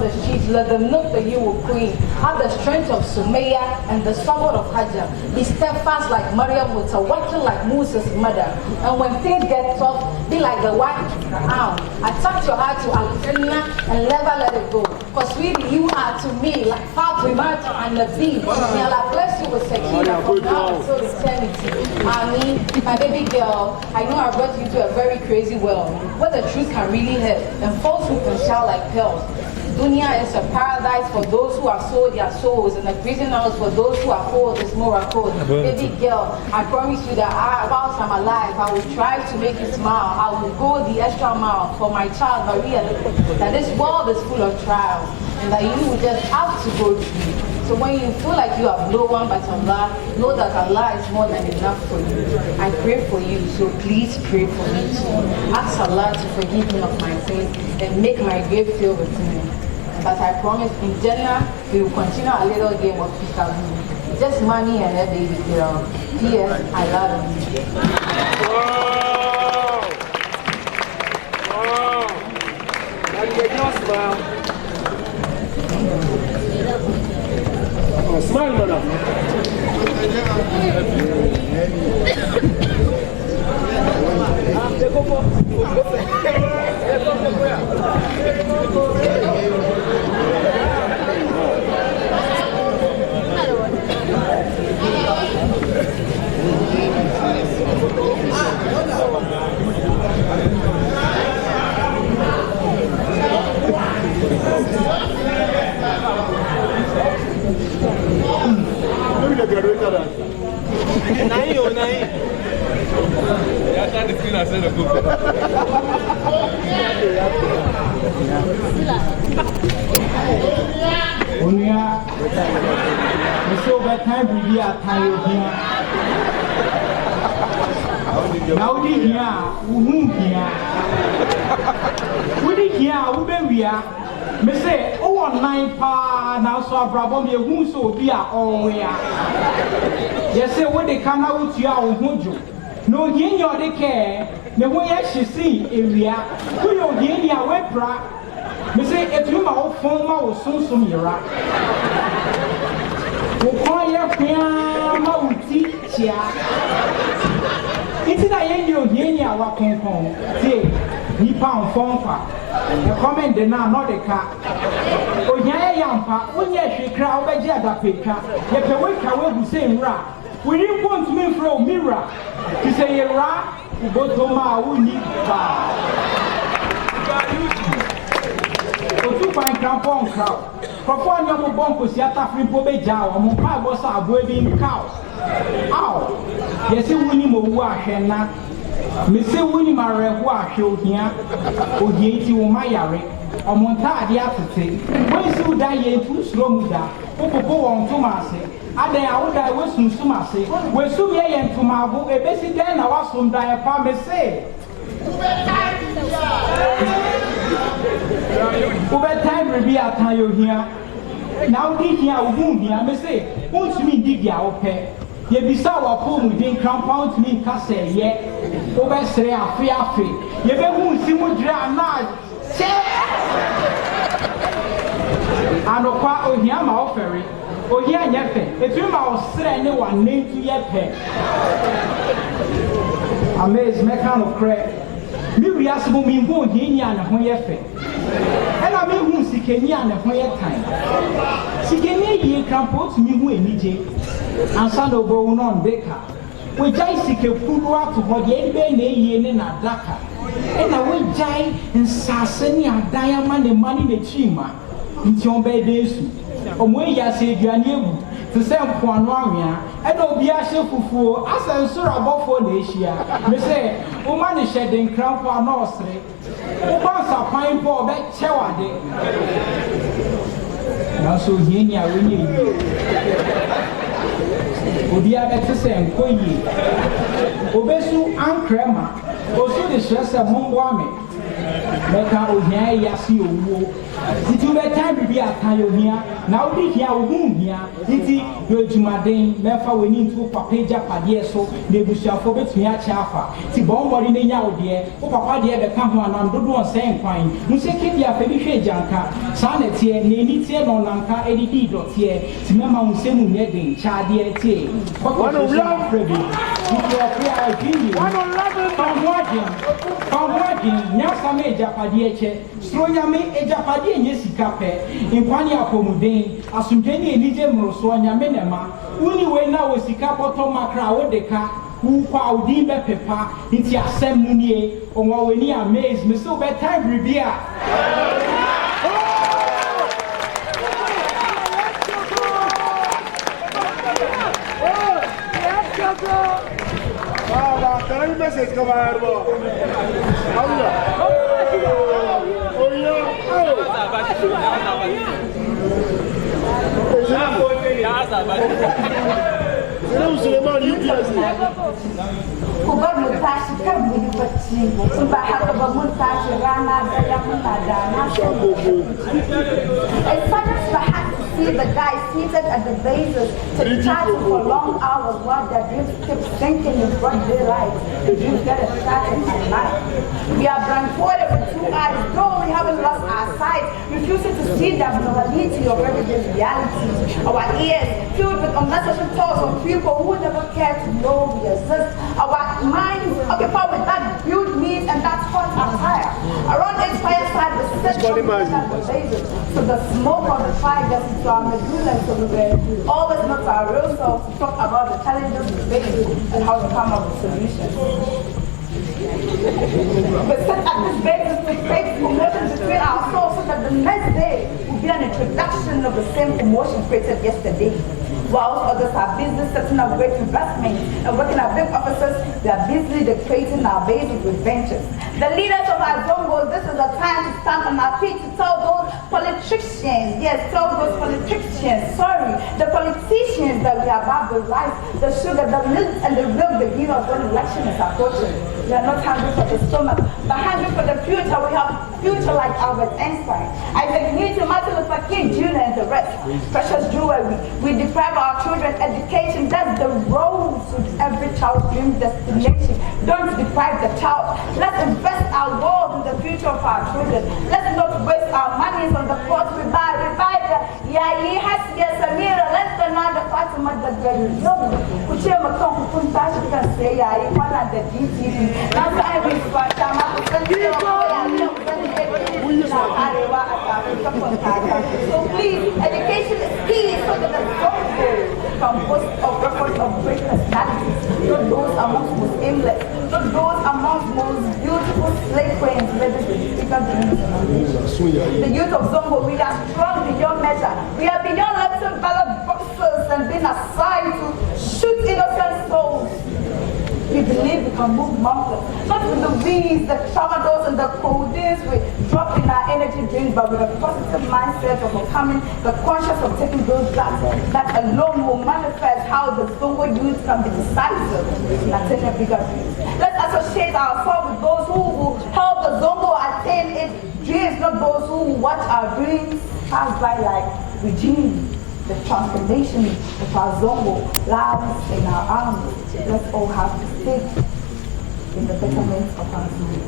the streets, let them know that you were queen. Have the strength of Sumaya and the sword of Hajar. Be steadfast like Maryam, mutawakkil like Moses' mother. And when things get tough, be like the white owl. Attach your heart to Al-Jannah and never let it go. Because really, you are to me like Fatima and Nabi. May Allah bless you with Sakina from now until eternity. Ami, my baby girl, I know I brought you to a very crazy world where the truth can really hurt and falsehood can shout like pearls. Dunya is a paradise for those who have sold their souls, and a prison house for those who are cold is more cold. Baby girl, I promise you that whilst I'm alive, I will try to make you smile. I will go the extra mile for my child, Maria, that this world is full of trials, and that you will just have to go through. So when you feel like you have no one but Allah, know that Allah is more than enough for you. I pray for you, so please pray for me too. Ask Allah to forgive me of my sins and make my grave filled with me. But I promise in Jannah, we will continue a little game of peekaboo. Just mommy and a baby girl. P.S. I love you. Wow! And you just smile. Oh, smile, madam. Onia, we saw that time we are tired here. Now we here, we here. We here, we are. Me say, oh, online pa now so Abraham ye who so be a all we are. Yes, say what they come out to your home. No, yin your de care. The way she see area, who you gain your web bra. Me say, if you are phone or so mira. We call your piano teacher. It's not yin your gain your walking home. Say, he found phone for. The comment the now not the car. Oh, yeah, yampa, when she crowd by Jada Pika, yet the way I will say ra. We didn't want me from mirror to say ra, you go to my own need bar. So, 2 crampon crowd. Propon your bonko siata free pobe jaw, or my was a wedding cow. Ow, yes, you win him over Henna. Missy Winnie Mare, who are showed here, or Yeti or Mayari, or Montadi after say, when you die, too slow muda, Popo on Tomasi, and then I would die with Sumasi, where Sumia and Tumabu, a basic then I was from Diapame say. Over time, will be at Tayo here. Now, dig here, wound here, I may say, won't you mean dig your pay? Ye be so a pool within compound me, Cassay, yet, over Srea, free. Ye be who see what drown not. And a quite ohia ma ofere ohia nyefe etu ma osere ne wa nentu yepe amaze me kind of crack mi wiase mo mi hu ohia na ho yefe ena mi hu sikeni na ho ye tan sikeni yi crampot mi hu enije ansa no bo non beka we jai sikefuru ato ho de ebe na eyi ne na daka ena we jai nsase ni adan ama ne mani ne chima nti on be desu omo ya se aduane egu te se mpoano awea ena obi a hye fufuo asa nsoro abofo na ehia me se o ma ne hye den krampo ana osre o ba sa pan po be chewade na so hieni a we ni obi a be te se nkoyi obesu ankrema osu de hye mombo ame meka ohia ya si owo nti be time bi atan ohia na odi hia ohun hia nti yo jumaden mefa weni ntu papa eja pade so na ebusuafo betumi a cha afa ti bo mbori na nya ode o papa de be ka ho anam dodo on sen kwan museke bia fa bi hwe janka sa na tie na eni tie no nanka edidi dotie ti mema musemu nye den cha de tie one of love prebi nti o pia kinyi one of love Pamwadi nyasa me ejapade eche stronyame ejapade enye sika pe nkwani apomuden asumdeni enije mroso nyame nema uni we na wo sika bottom makra wo deka wu kwa udi be pepa nti asem munie onwa weni amaze me so be time ribia Can I message come out? See the guys seated at the bases to chat for long hours while their dreams keep sinking in broad daylight. The dreams get a start at night. We are blindfolded with 2 eyes, though we haven't lost our sight, refusing to see the abnormality of everyday reality. Our ears filled with unnecessary thoughts of people who never care to know we exist. Our minds occupied with that built meat and that hot attire. Around its fireside, the sexual at the bases. So the smoke of the fire gets into our medulla, so we were always not our real selves to talk about the challenges we face and how to come up with solutions. But set at this basis to create emotions between our souls so that the next day will be an introduction of the same emotion created yesterday. Whilst others are busy setting up great investments and working at big offices, they are busy decorating our bases with ventures. The leaders of our Zongos, this is the time to stand on our feet to tell those politicians, yes, tell those politicians, the politicians that we are about the rice, the sugar, the milk, and the milk they give us when election is approaching. We are not hungry for the stomach, but hungry for the future. We have future like Albert Einstein, Isaac Newton, Martin Luther King Jr., and the rest. Precious jewelry. We deprive our children education. That's the road to every child's dream destination. Don't deprive the child. Let's invest our gold in the future of our children. Let's not waste our money on the clothes we buy. We buy the Yayi Hasya Samira. Let's not the Fatima the very young. Kuchema Kong Kuntashi can say Yayi one at the DTV. That's why we spot so please, education is key so that the Zongo can boast of records of great personalities, not those amongst most aimless, not those amongst most beautiful slave queens living with bigger dreams and ambitions. The youth of Zongo, we are strong beyond measure. We are beyond letting ballot boxes and being assigned to shoot innocent souls. We believe we can move mountains, not with the weeds, the tramadors, and the codeines we drop in our energy drinks, but with a positive mindset of overcoming the conscience of taking those drugs. That alone will manifest how the Zongo youth can be decisive in attaining bigger dreams. Let's associate ourselves with those who will help the Zongo attain its dreams, not those who watch our dreams pass by like regimes. The transformation of our Zongo lies in our arms. Let's all have faith in the betterment of our Zongo.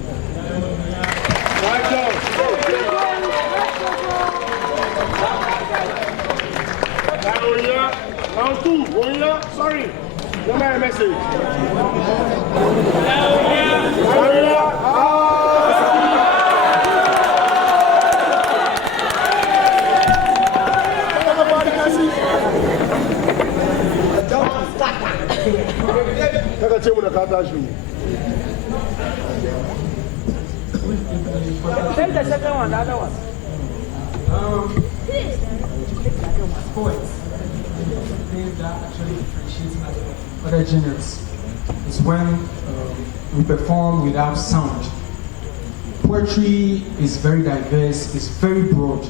No more message. Take the second one, the other one. Poets. Things that actually differentiate other genres is when we perform without sound. Poetry is very diverse, it's very broad.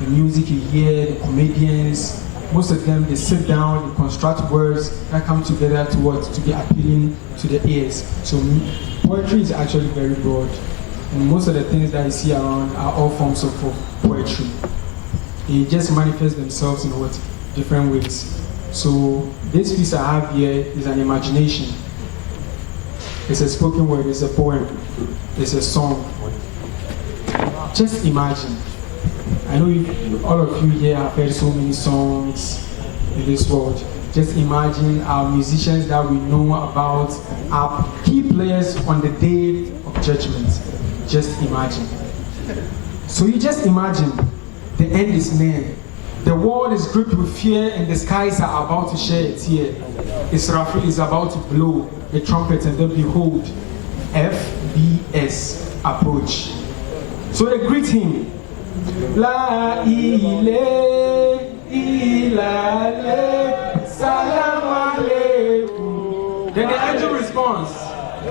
The music you hear, the comedians, most of them, they sit down, they construct words that come together to be appealing to the ears. So poetry is actually very broad. And most of the things that you see around are all forms of poetry. They just manifest themselves in different ways. So this piece I have here is an imagination. It's a spoken word, it's a poem, it's a song. Just imagine. I know all of you here have heard so many songs in this world. Just imagine our musicians that we know about, our key players on the day of judgment. Just imagine. So you just imagine, the end is near. The world is gripped with fear and the skies are about to shed a tear. Israfil is about to blow the trumpet and then behold, FBS approach. So they greet him. La ilaha illallah, salam alaikum. Then the angel responds,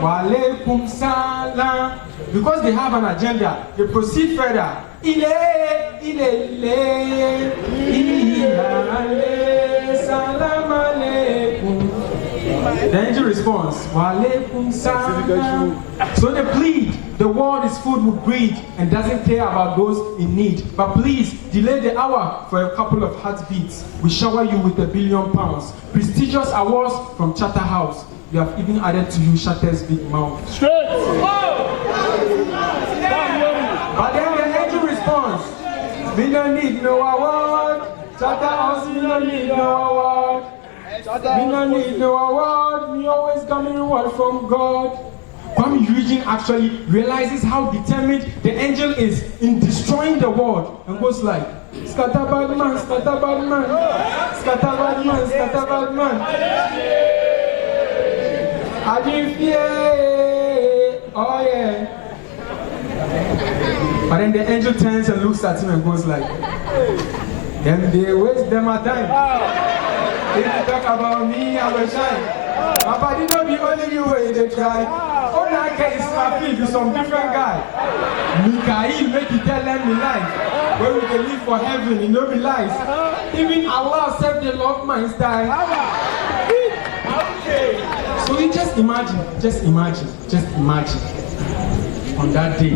wa alaikum salam. Because they have an agenda, they proceed further. Ile, salam alaikum. The angel responds, wa alaikum salam. So they plead, the world is filled with greed and doesn't care about those in need. But please, delay the hour for a couple of heartbeats. We shower you with £1 billion. Prestigious awards from Charterhouse. We have even added to you Chatter's big mouth. Straight! But then the angel responds, we don't need no award. Charterhouse, we don't need no award. We don't need no award. We always come in reward from God. Kwame Eugene actually realizes how determined the angel is in destroying the world and goes like, scatter bad man, scatter bad man, scatter bad man, scatter bad man. I give fear, oh yeah. But then the angel turns and looks at him and goes like, them they waste them a time. If you talk about me, I will shine. Papa, you don't be only you way they try. Oh, that guy is happy with some different guy. Mikael make you tell them the lies. Where we can live for heaven, you know the lies. Even Allah said they love my style. So you just imagine. On that day,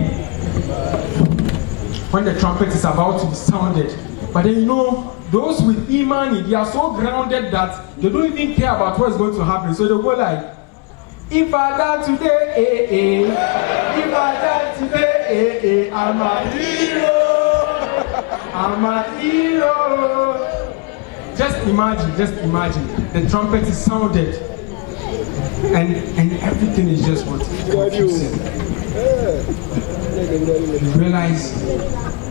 when the trumpet is about to be sounded, but then you know, those with Imani, they are so grounded that they don't even care about what's going to happen. So they go like, if I die today, if I die today, I'm a hero. Just imagine. The trumpet is sounded. And everything is just what confusing. You realize,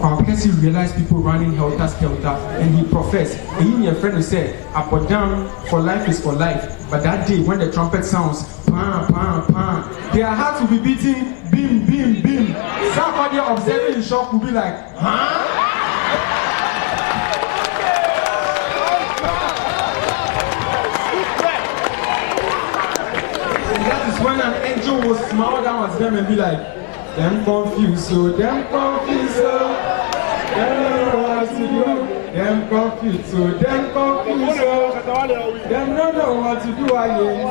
or because you realize people running helter-skelter, and he professed, and you, your friend, who said, up or down, for life is for life. But that day, when the trumpet sounds, pam, pam, pam, their hearts will be beating, bim, bim, bim. Somebody observing in shock will be like, huh? When an angel will smile down at them and be like, them confused, so them confused, so them don't know what to do. Them confused, so them confused, so them don't know what to do again.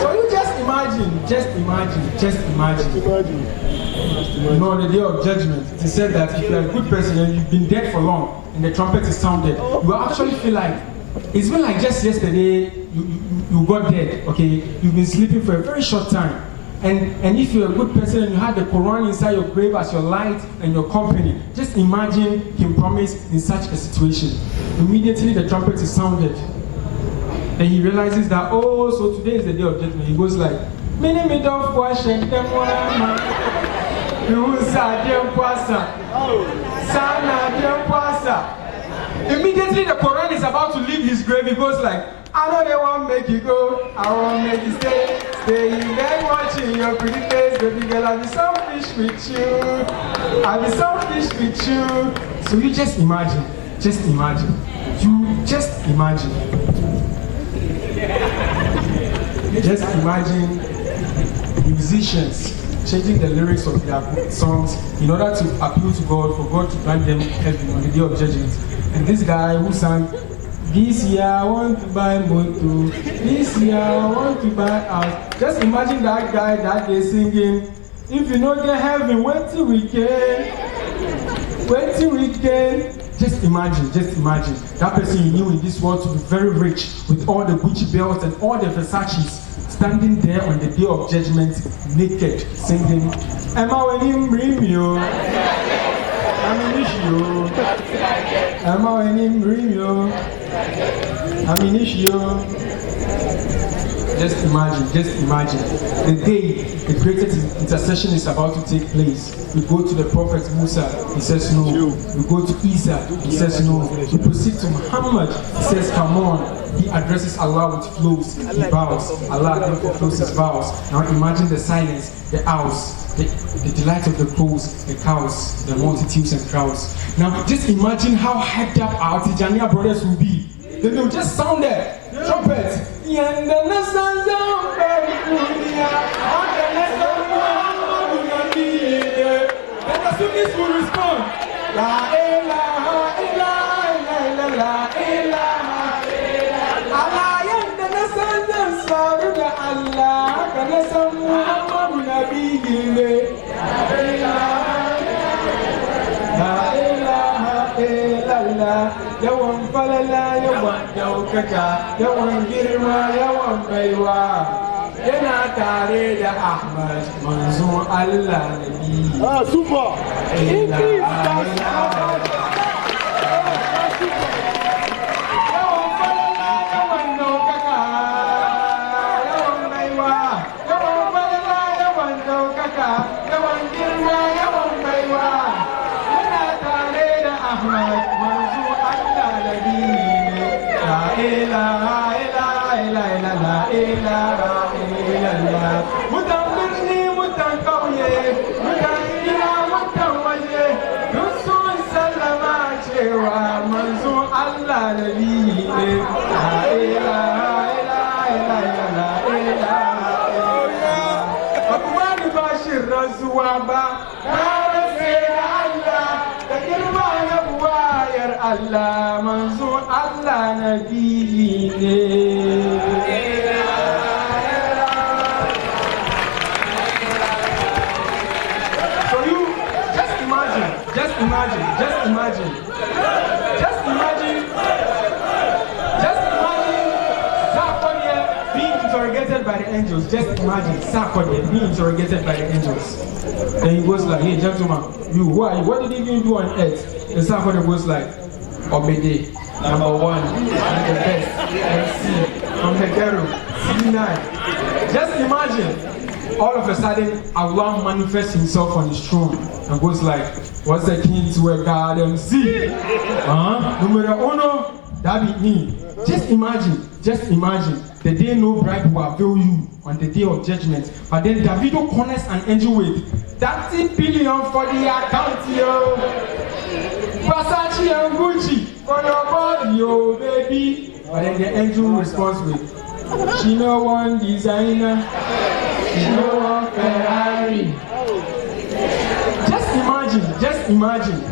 So you just imagine. You know, on the day of judgment, it is said that if you're a good person and you've been dead for long and the trumpet is sounded, you will actually feel like it's been like just yesterday you got dead, okay? You've been sleeping for a very short time. And if you're a good person and you have the Quran inside your grave as your light and your company, just imagine him promised in such a situation. Immediately the trumpet is sounded. And he realizes that, oh, so today is the day of judgment. He goes like, Immediately the Quran is about to leave his grave. He goes like, I know they won't make you go, I won't make you stay. Stay in there watching your pretty face, baby girl, I'll be selfish with you. I'll be selfish with you. So you just imagine. You just imagine. Just imagine musicians changing the lyrics of their songs in order to appeal to God, for God to grant them heaven on the day of judgment. And this guy who sang, this year I want to buy motor, this year I want to buy house. Just imagine that guy that day singing, if you don't get heaven, wait till we can. Just imagine. That person you knew in this world to be very rich with all the Gucci belts and all the Versace's, standing there on the day of judgment, naked, singing, Emma when him bring you. Just imagine. The day the greatest intercession is about to take place. We go to the prophet Musa, he says no. We go to Isa, he says no. We proceed to Muhammad, he says come on. He addresses Allah with flows, he bows. Allah then fulfills his vows. Now imagine the silence, the owls, the delight of the crows, the cows, the multitudes and crowds. Now just imagine how hyped up our Tijaniya brothers will be. Then they'll just sound there, trumpet. And the Sunnis will respond. La ilaha illallah, la ilaha illallah. Allah yandana sandan saruda Allah, kana san Muhammadu nabiyyi. La ilaha illallah, yawan falala, yawan daukaka, yawan girma, yawan baiwa. Yana tare da Ahmad, manzon Allah nabi. Super! Increase that! Allah manzo Allah nabi ne. So you just imagine Sarkodie being interrogated by the angels. Just imagine Sarkodie being interrogated by the angels. Then he goes like, hey gentlemen, you who are you? What did he even do on earth? And Sarkodie goes like, Obede, number 1, and the best, MC, from the ghetto, C9. Just imagine, all of a sudden, Allah manifests himself on his throne and goes like, what's the king to a God MC? Numero uno, that be me. Just imagine, the day no bribe will avail you on the day of judgment. But then Davido corners an angel with 30 billion for the account, yo. Versace and Gucci for your body, yo, baby. But then the angel responds with, she no one designer, she no one Ferrari. Just imagine,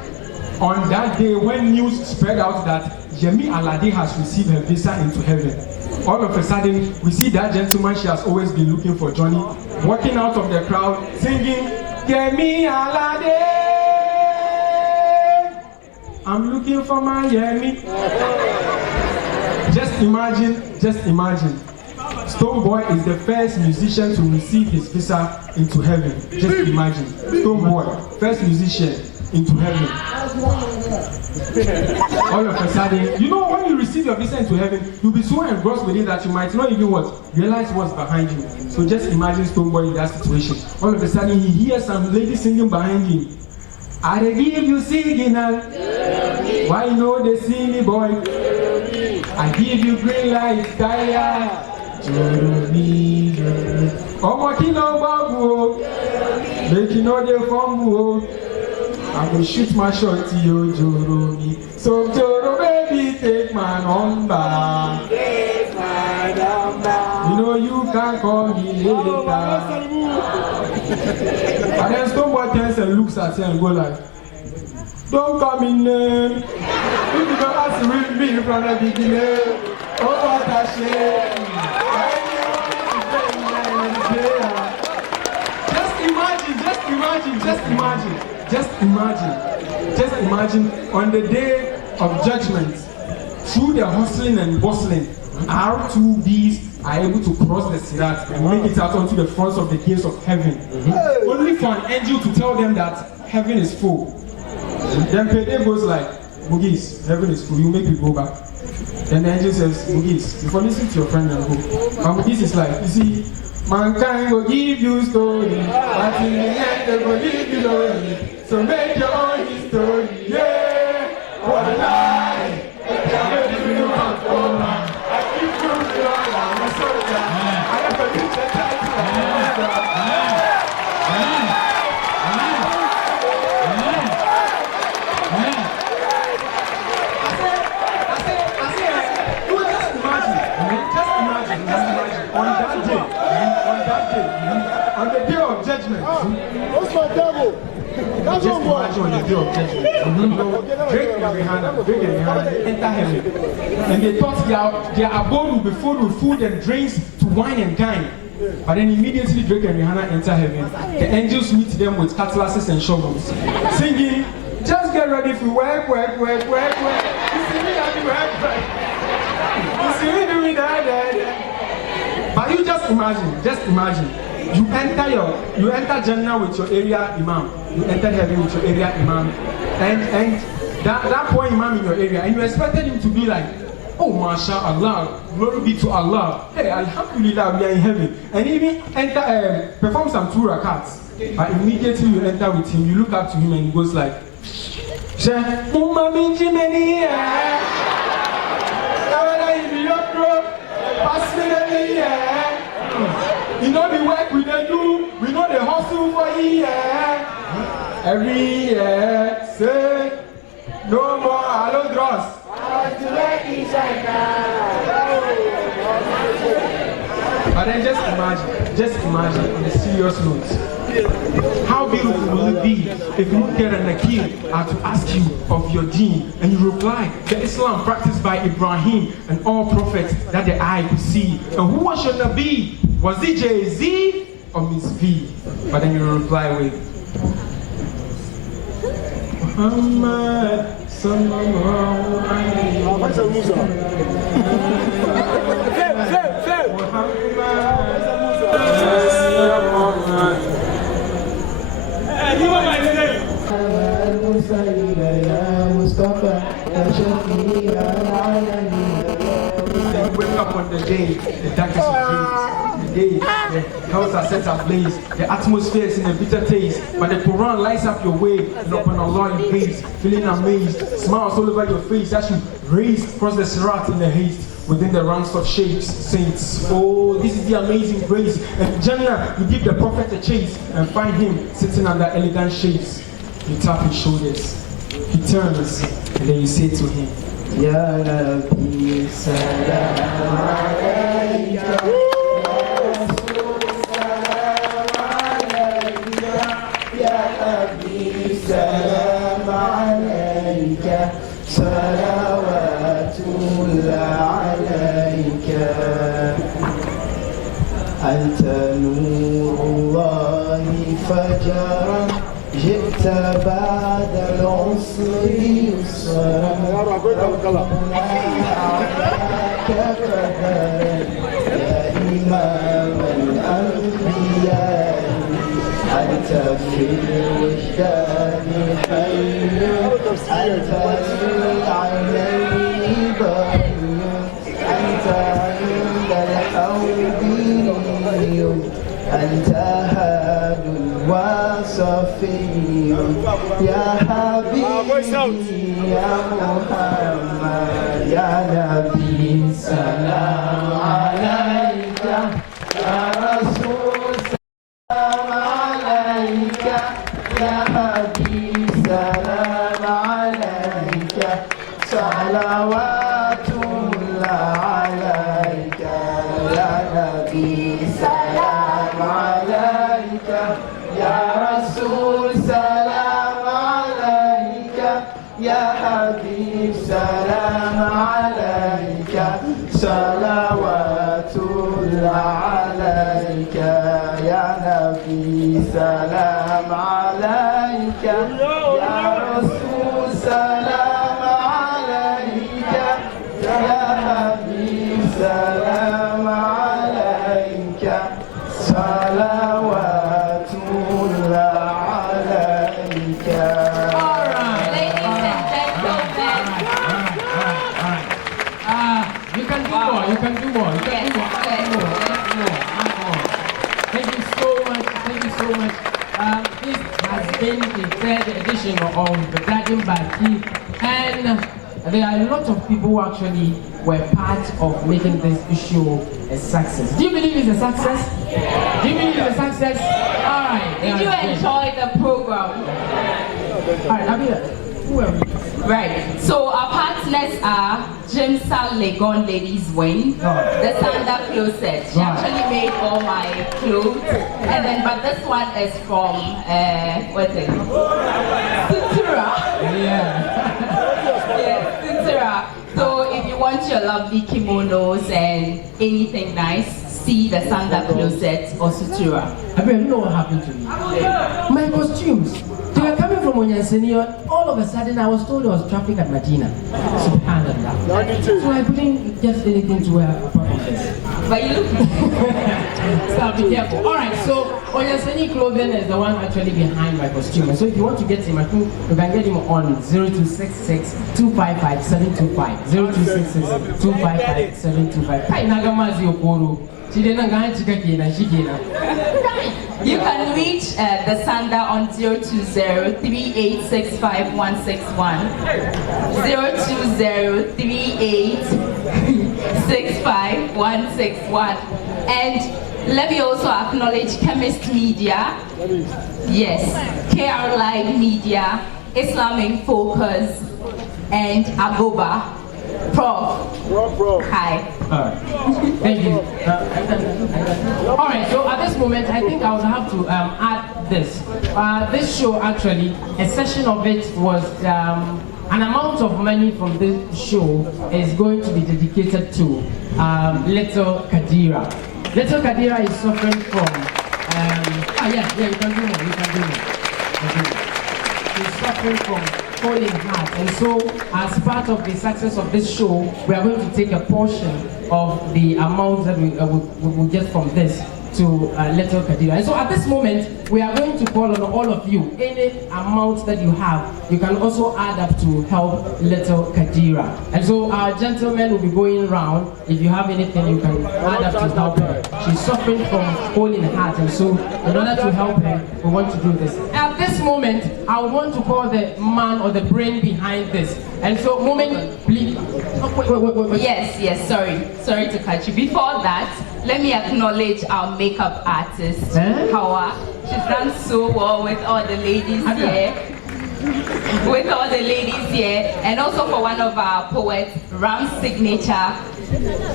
on that day when news spread out that Yemi Alade has received her visa into heaven. All of a sudden, we see that gentleman she has always been looking for, Johnny, walking out of the crowd, singing, Yemi Alade. I'm looking for my Yemi. Just imagine. Stonebwoy is the first musician to receive his visa into heaven. Just imagine. Stonebwoy, first musician into heaven. All of a sudden, you know, when you receive your visa into heaven, you'll be so engrossed with it that you might not even realize what's behind you. So just imagine Stonebwoy in that situation. All of a sudden, he hears some lady singing behind him. I give you signal. Why you know they see me, boy? I give you green light, tire. Omo kilo babu, make you know the fumble. I will shoot my shot to you, Joromi. So Joro baby, take my number. Take my number. You know you can call me later. And then Stonebwoy turns and looks at her and go like, don't come in name. If you don't ask to read me from the beginning, oh what a shame. Just imagine on the day of judgment, through the hustling and bustling, our two bees are able to cross the Sirat and make it out onto the fronts of the gates of heaven. Only for an angel to tell them that heaven is full. Then Pede goes like, Bugis, heaven is full, you make me go back. Then the angel says, Bugis, before listen to your friend and go. But Bugis is like, you see, mankind will give you story, but in the end they will give you story. So make your own story, yeah. What a lie! I can't give you my phone. I keep proving all I'm a soldier. I have to reach the title of on the day of judgment. What's my devil? Just imagine on the day of judgment. Drake and Rihanna enter heaven. And they thought their abode will be filled with food and drinks to wine and dine. But then immediately Drake and Rihanna enter heaven. The angels meet them with cutlasses and shovels, singing, just get ready for work. You see me at the work. You see me doing that. But you just imagine. You enter Jannah with your area imam. You enter heaven with your area imam. And that poor imam in your area, and you expected him to be like, oh mashallah, glory be to Allah. Hey, alhamdulillah, we are in heaven. And even perform some 2 rakats. But immediately you enter with him, you look up to him and he goes like, pass me the you know the work we do, we know the hustle for year. Every year, say, no more hello dross. But then just imagine on a serious note, how beautiful will it be if Munkar and Nakir are to ask you of your deen and you reply, the Islam practiced by Ibrahim and all prophets that the eye could see. And who was your Nabi? Was it Jay-Z or Miss V? But then you reply with Muhammad sallallahu alayhi wa sallam. You are my name. Wake up on the day, the darkest of days, the houses are set ablaze, the atmosphere is in a bitter taste, but the Quran lights up your way, and upon Allah you gaze, feeling amazed, smiles all over your face as you race across the Sirat in the haste. Within the ranks of sheikhs, saints, oh, this is the amazing grace. And Jannah, you give the prophet a chase and find him sitting under elegant shades. You tap his shoulders, he turns, and then you say to him, Ya Rabbi, salam alayka. Ya Rabbi, salam alayka. Salawatullah. أنت نور الله فجرا جئت بعد العسر يسرا ربنا أعطاك قدرا يا إمام إمام الأنبياء أنت في الوجدان حي أنت في العينين ضي أنت عند الحوض أنت هاد وصفي يا حبيبي يا محمد يا نبي سلام عليك يا رسول سلام عليك يا حبيبي سلام عليك صلوات الله عليك يا نبي سلام عليك يا رسول سلام عليك يا حبيب سلام عليك صلوات الله عليك يا نبي سلام عليك يا رسول سلام عليك يا حبيب سلام عليك صلوات الله عليك. You can do more. You can do more. You can do more. Thank you so much. Thank you so much. This has been the third edition of the Daadin Baaki, and there are a lot of people who actually were part of making this show a success. Do you believe it's a success? Do you believe it's a success? All right. Did you enjoy the program? All right, Abia, who are we? Right. So our partners are Jimsa Legon Ladies Wing, the Sanda Closet. She actually made all my clothes, and then but this one is from what's it? Sutura. Yeah. Yes, Sutura. So if you want your lovely kimonos and anything nice, see the Sanda Closet or Sutura. I mean, you know what happened to me? My costumes. They were coming from Onyansenia. All of a sudden, I was told there was traffic at Medina. Subhanallah. So I couldn't get anything to wear apart from this. But you look. So be careful. All right. So Onyansenia clothing is the one actually behind my costume. So if you want to get him, I think you can get him on 0266 255 725. 0266 255 725. Kai nagamazi okoro. You can reach the Sanda on 020-3865-161, 020-3865-161. And let me also acknowledge Chemist Media, yes, KR Live Media, Islamic Focus, and Agoba. Prof. Hi. Thank you. All right, so at this moment, I think I would have to add this. This show, actually, a session of it was an amount of money from this show is going to be dedicated to little Kadira. Little Kadira is suffering from, you can do more, you can do more. She's suffering from falling heart, and so as part of the success of this show, we are going to take a portion of the amount that we will get from this to little Kadira. And so at this moment, we are going to call on all of you. Any amount that you have, you can also add up to help little Kadira. And so our gentlemen will be going around. If you have anything, you can add up to help her. She's suffering from falling heart, and so in order to help her, we want to do this. At this moment, I want to call the man or the brain behind this. And so, moment, please. Wait. Yes, sorry to cut you. Before that, let me acknowledge our makeup artist, Hawa. She's done so well with all the ladies here. And also for one of our poets, Ram's signature.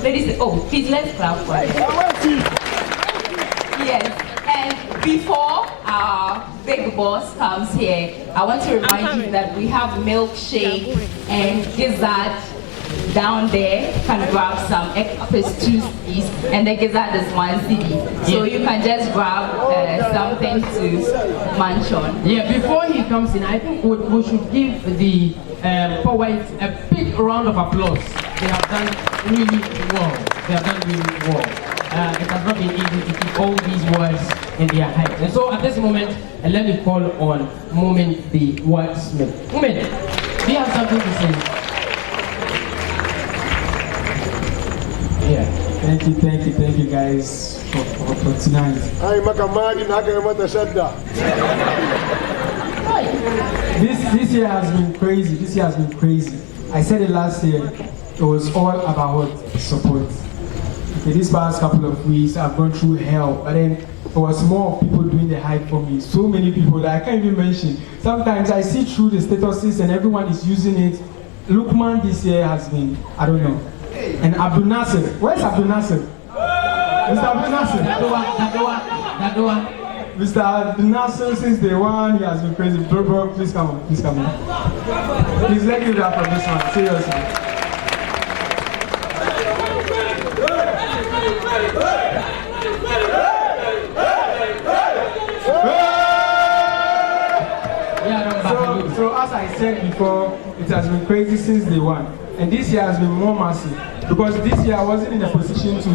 Ladies, please let's clap for it. Yes, and before our big boss comes here, I want to remind you that we have milkshake and gizzard down there. You can grab some pastries, and the gizzard is 1 CD. So you can just grab something to munch on. Yeah, before he comes in, I think we should give the poets a big round of applause. They have done really well. it has not been easy to keep all these words in their head. And so at this moment, let me call on Moment the wordsmith. Moment, do you have something to say? Yeah, thank you guys for tonight. This year has been crazy. I said it last year, it was all about support. Okay, these past couple of weeks I've gone through hell, but then there was more of people doing the hype for me. So many people that I can't even mention. Sometimes I see through the statuses and everyone is using it. Lukman this year has been, I don't know. And Abdul Nasser, where's Abdul Nasser? Mr. Abdul Nasser. Mr. Abdul Nasser, since day one, he has been crazy. Bro, please come on. Please let me wrap up this one, seriously. So as I said before, it has been crazy since day one. And this year has been more massive. Because this year I wasn't in a position to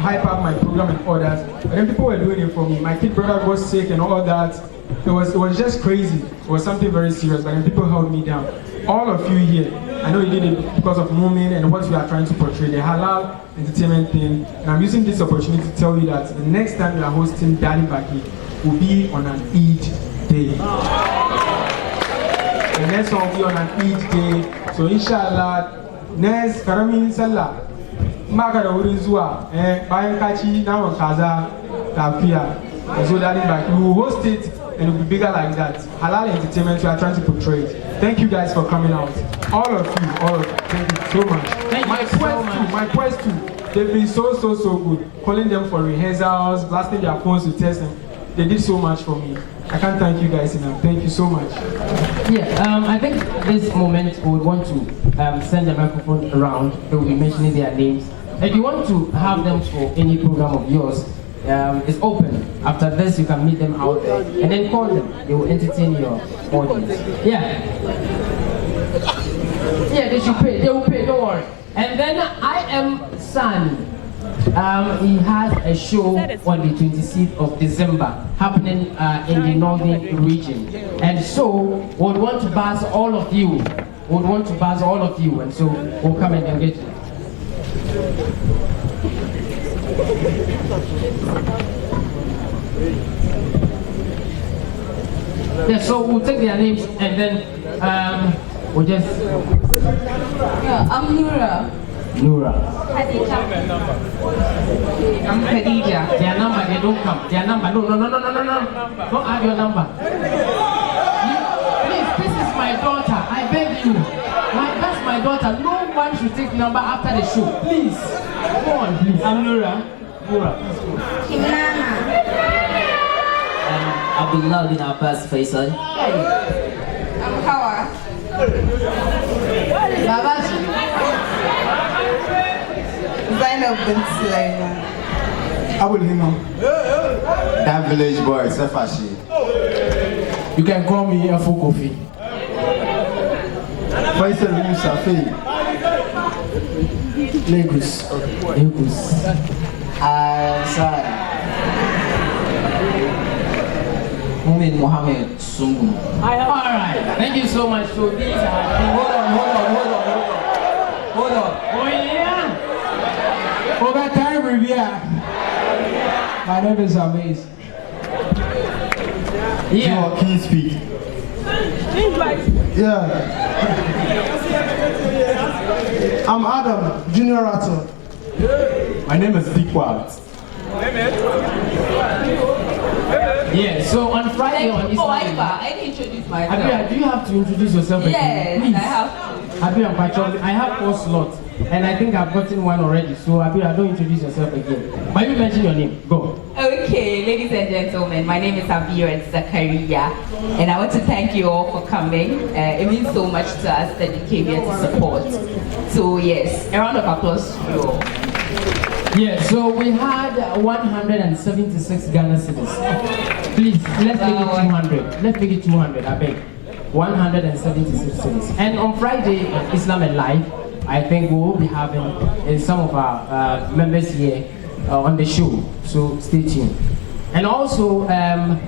hype up my program and others. But then people were doing it for me. My kid brother was sick and all that. It was just crazy. It was something very serious, but then people held me down. All of you here, I know you did it because of Moomin and what we are trying to portray, the halal entertainment thing. And I'm using this opportunity to tell you that the next time we are hosting Daadin Baaki will be on an Eid day. The next one will be on an Eid day. So inshallah, next Karamin Salah, Maka da wurin zuwa, bayan kaci naman kaza lafiya. So Daadin Baaki, we will host it and it will be bigger like that. Halal entertainment, we are trying to portray it. Thank you guys for coming out. All of you, thank you so much. My quest too, they've been so good. Calling them for rehearsals, blasting their phones to test them. They did so much for me. I can't thank you guys enough. Thank you so much. Yeah, I think this moment we would want to send the microphone around. They will be mentioning their names. If you want to have them for any program of yours, it's open. After this, you can meet them out there and then call them. They will entertain your audience. Yeah, they should pay. They will pay. Don't worry. And then I am Sani. He has a show on the 26th of December happening in the northern region. And so we would want to buzz all of you. And so we'll come and engage you. Yeah, so we'll take their names and then we'll just... Yeah, I'm Nura. I'm Khadija. Their number, they don't come. Their number, no. Don't add your number. Please, this is my daughter. I beg you. That's my daughter. No one should take number after the show. Please. Go on, please. I'm Nura. Kimana. Abdullah bin Abbas Faisal. I'm Kawa. Babaji. Zainab bin Sulaiman. Abul Hima. That village boy, Sefashi. You can call me Afo Kofi. Faisal bin Safi. Lagos. Mumin Mohammed Sumbu. Alright, thank you so much. So these are... Hold on. Oh yeah? Over time review. My name is Amaze. Yeah. Can you speak? Yeah. I'm Adam, Junior Rattle. My name is Dickwart. Yeah, so on Friday on Islam... I didn't introduce myself. Do you have to introduce yourself again? Yes, please. I have to. Abir and Patron, I have 4 slots, and I think I've gotten one already, so Abir, don't introduce yourself again. But you mention your name, go. Okay, ladies and gentlemen, my name is Abir Zakaria, and I want to thank you all for coming. It means so much to us that you came here to support. So yes, a round of applause for you all. Yeah, so we had 176 Ghana cedis. Please, let's make it 200. Let's make it 200, I beg. 176 cedis. And on Friday, Islam and Life, I think we will be having some of our members here on the show, so stay tuned. And also,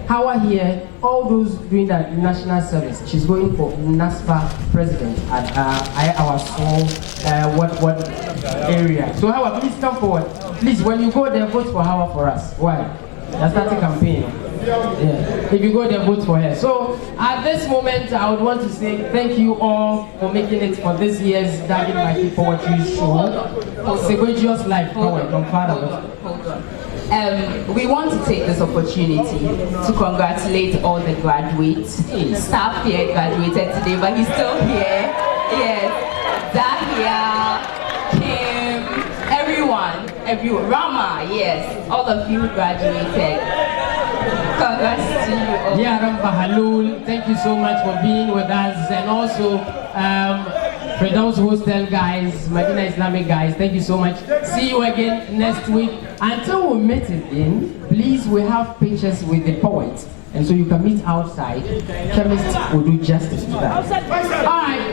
Hawa here, all those doing the national service, she's going for NASFA president at our soul, what area. So Hawa, please come forward. Please, when you go there, vote for Hawa for us. Why? That's not a campaign. Yeah. If you go there, vote for her. So at this moment, I would want to say thank you all for making it for this year's Daadin Baaki Poetry Show. Segojios Life Poet, I'm proud of it. Hold on. We want to take this opportunity to congratulate all the graduates. Staff here graduated today, but he's still here. Yes. Dahlia, Kim, everyone, Rama, yes. All of you graduated. Congrats to you all. Yaram Bahalul, thank you so much for being with us. And also, Fredows Hostel guys, Medina Islamic guys, thank you so much. See you again next week. Until we meet again, please, we have pictures with the poets. And so you can meet outside. Chemists will do justice to that. All right.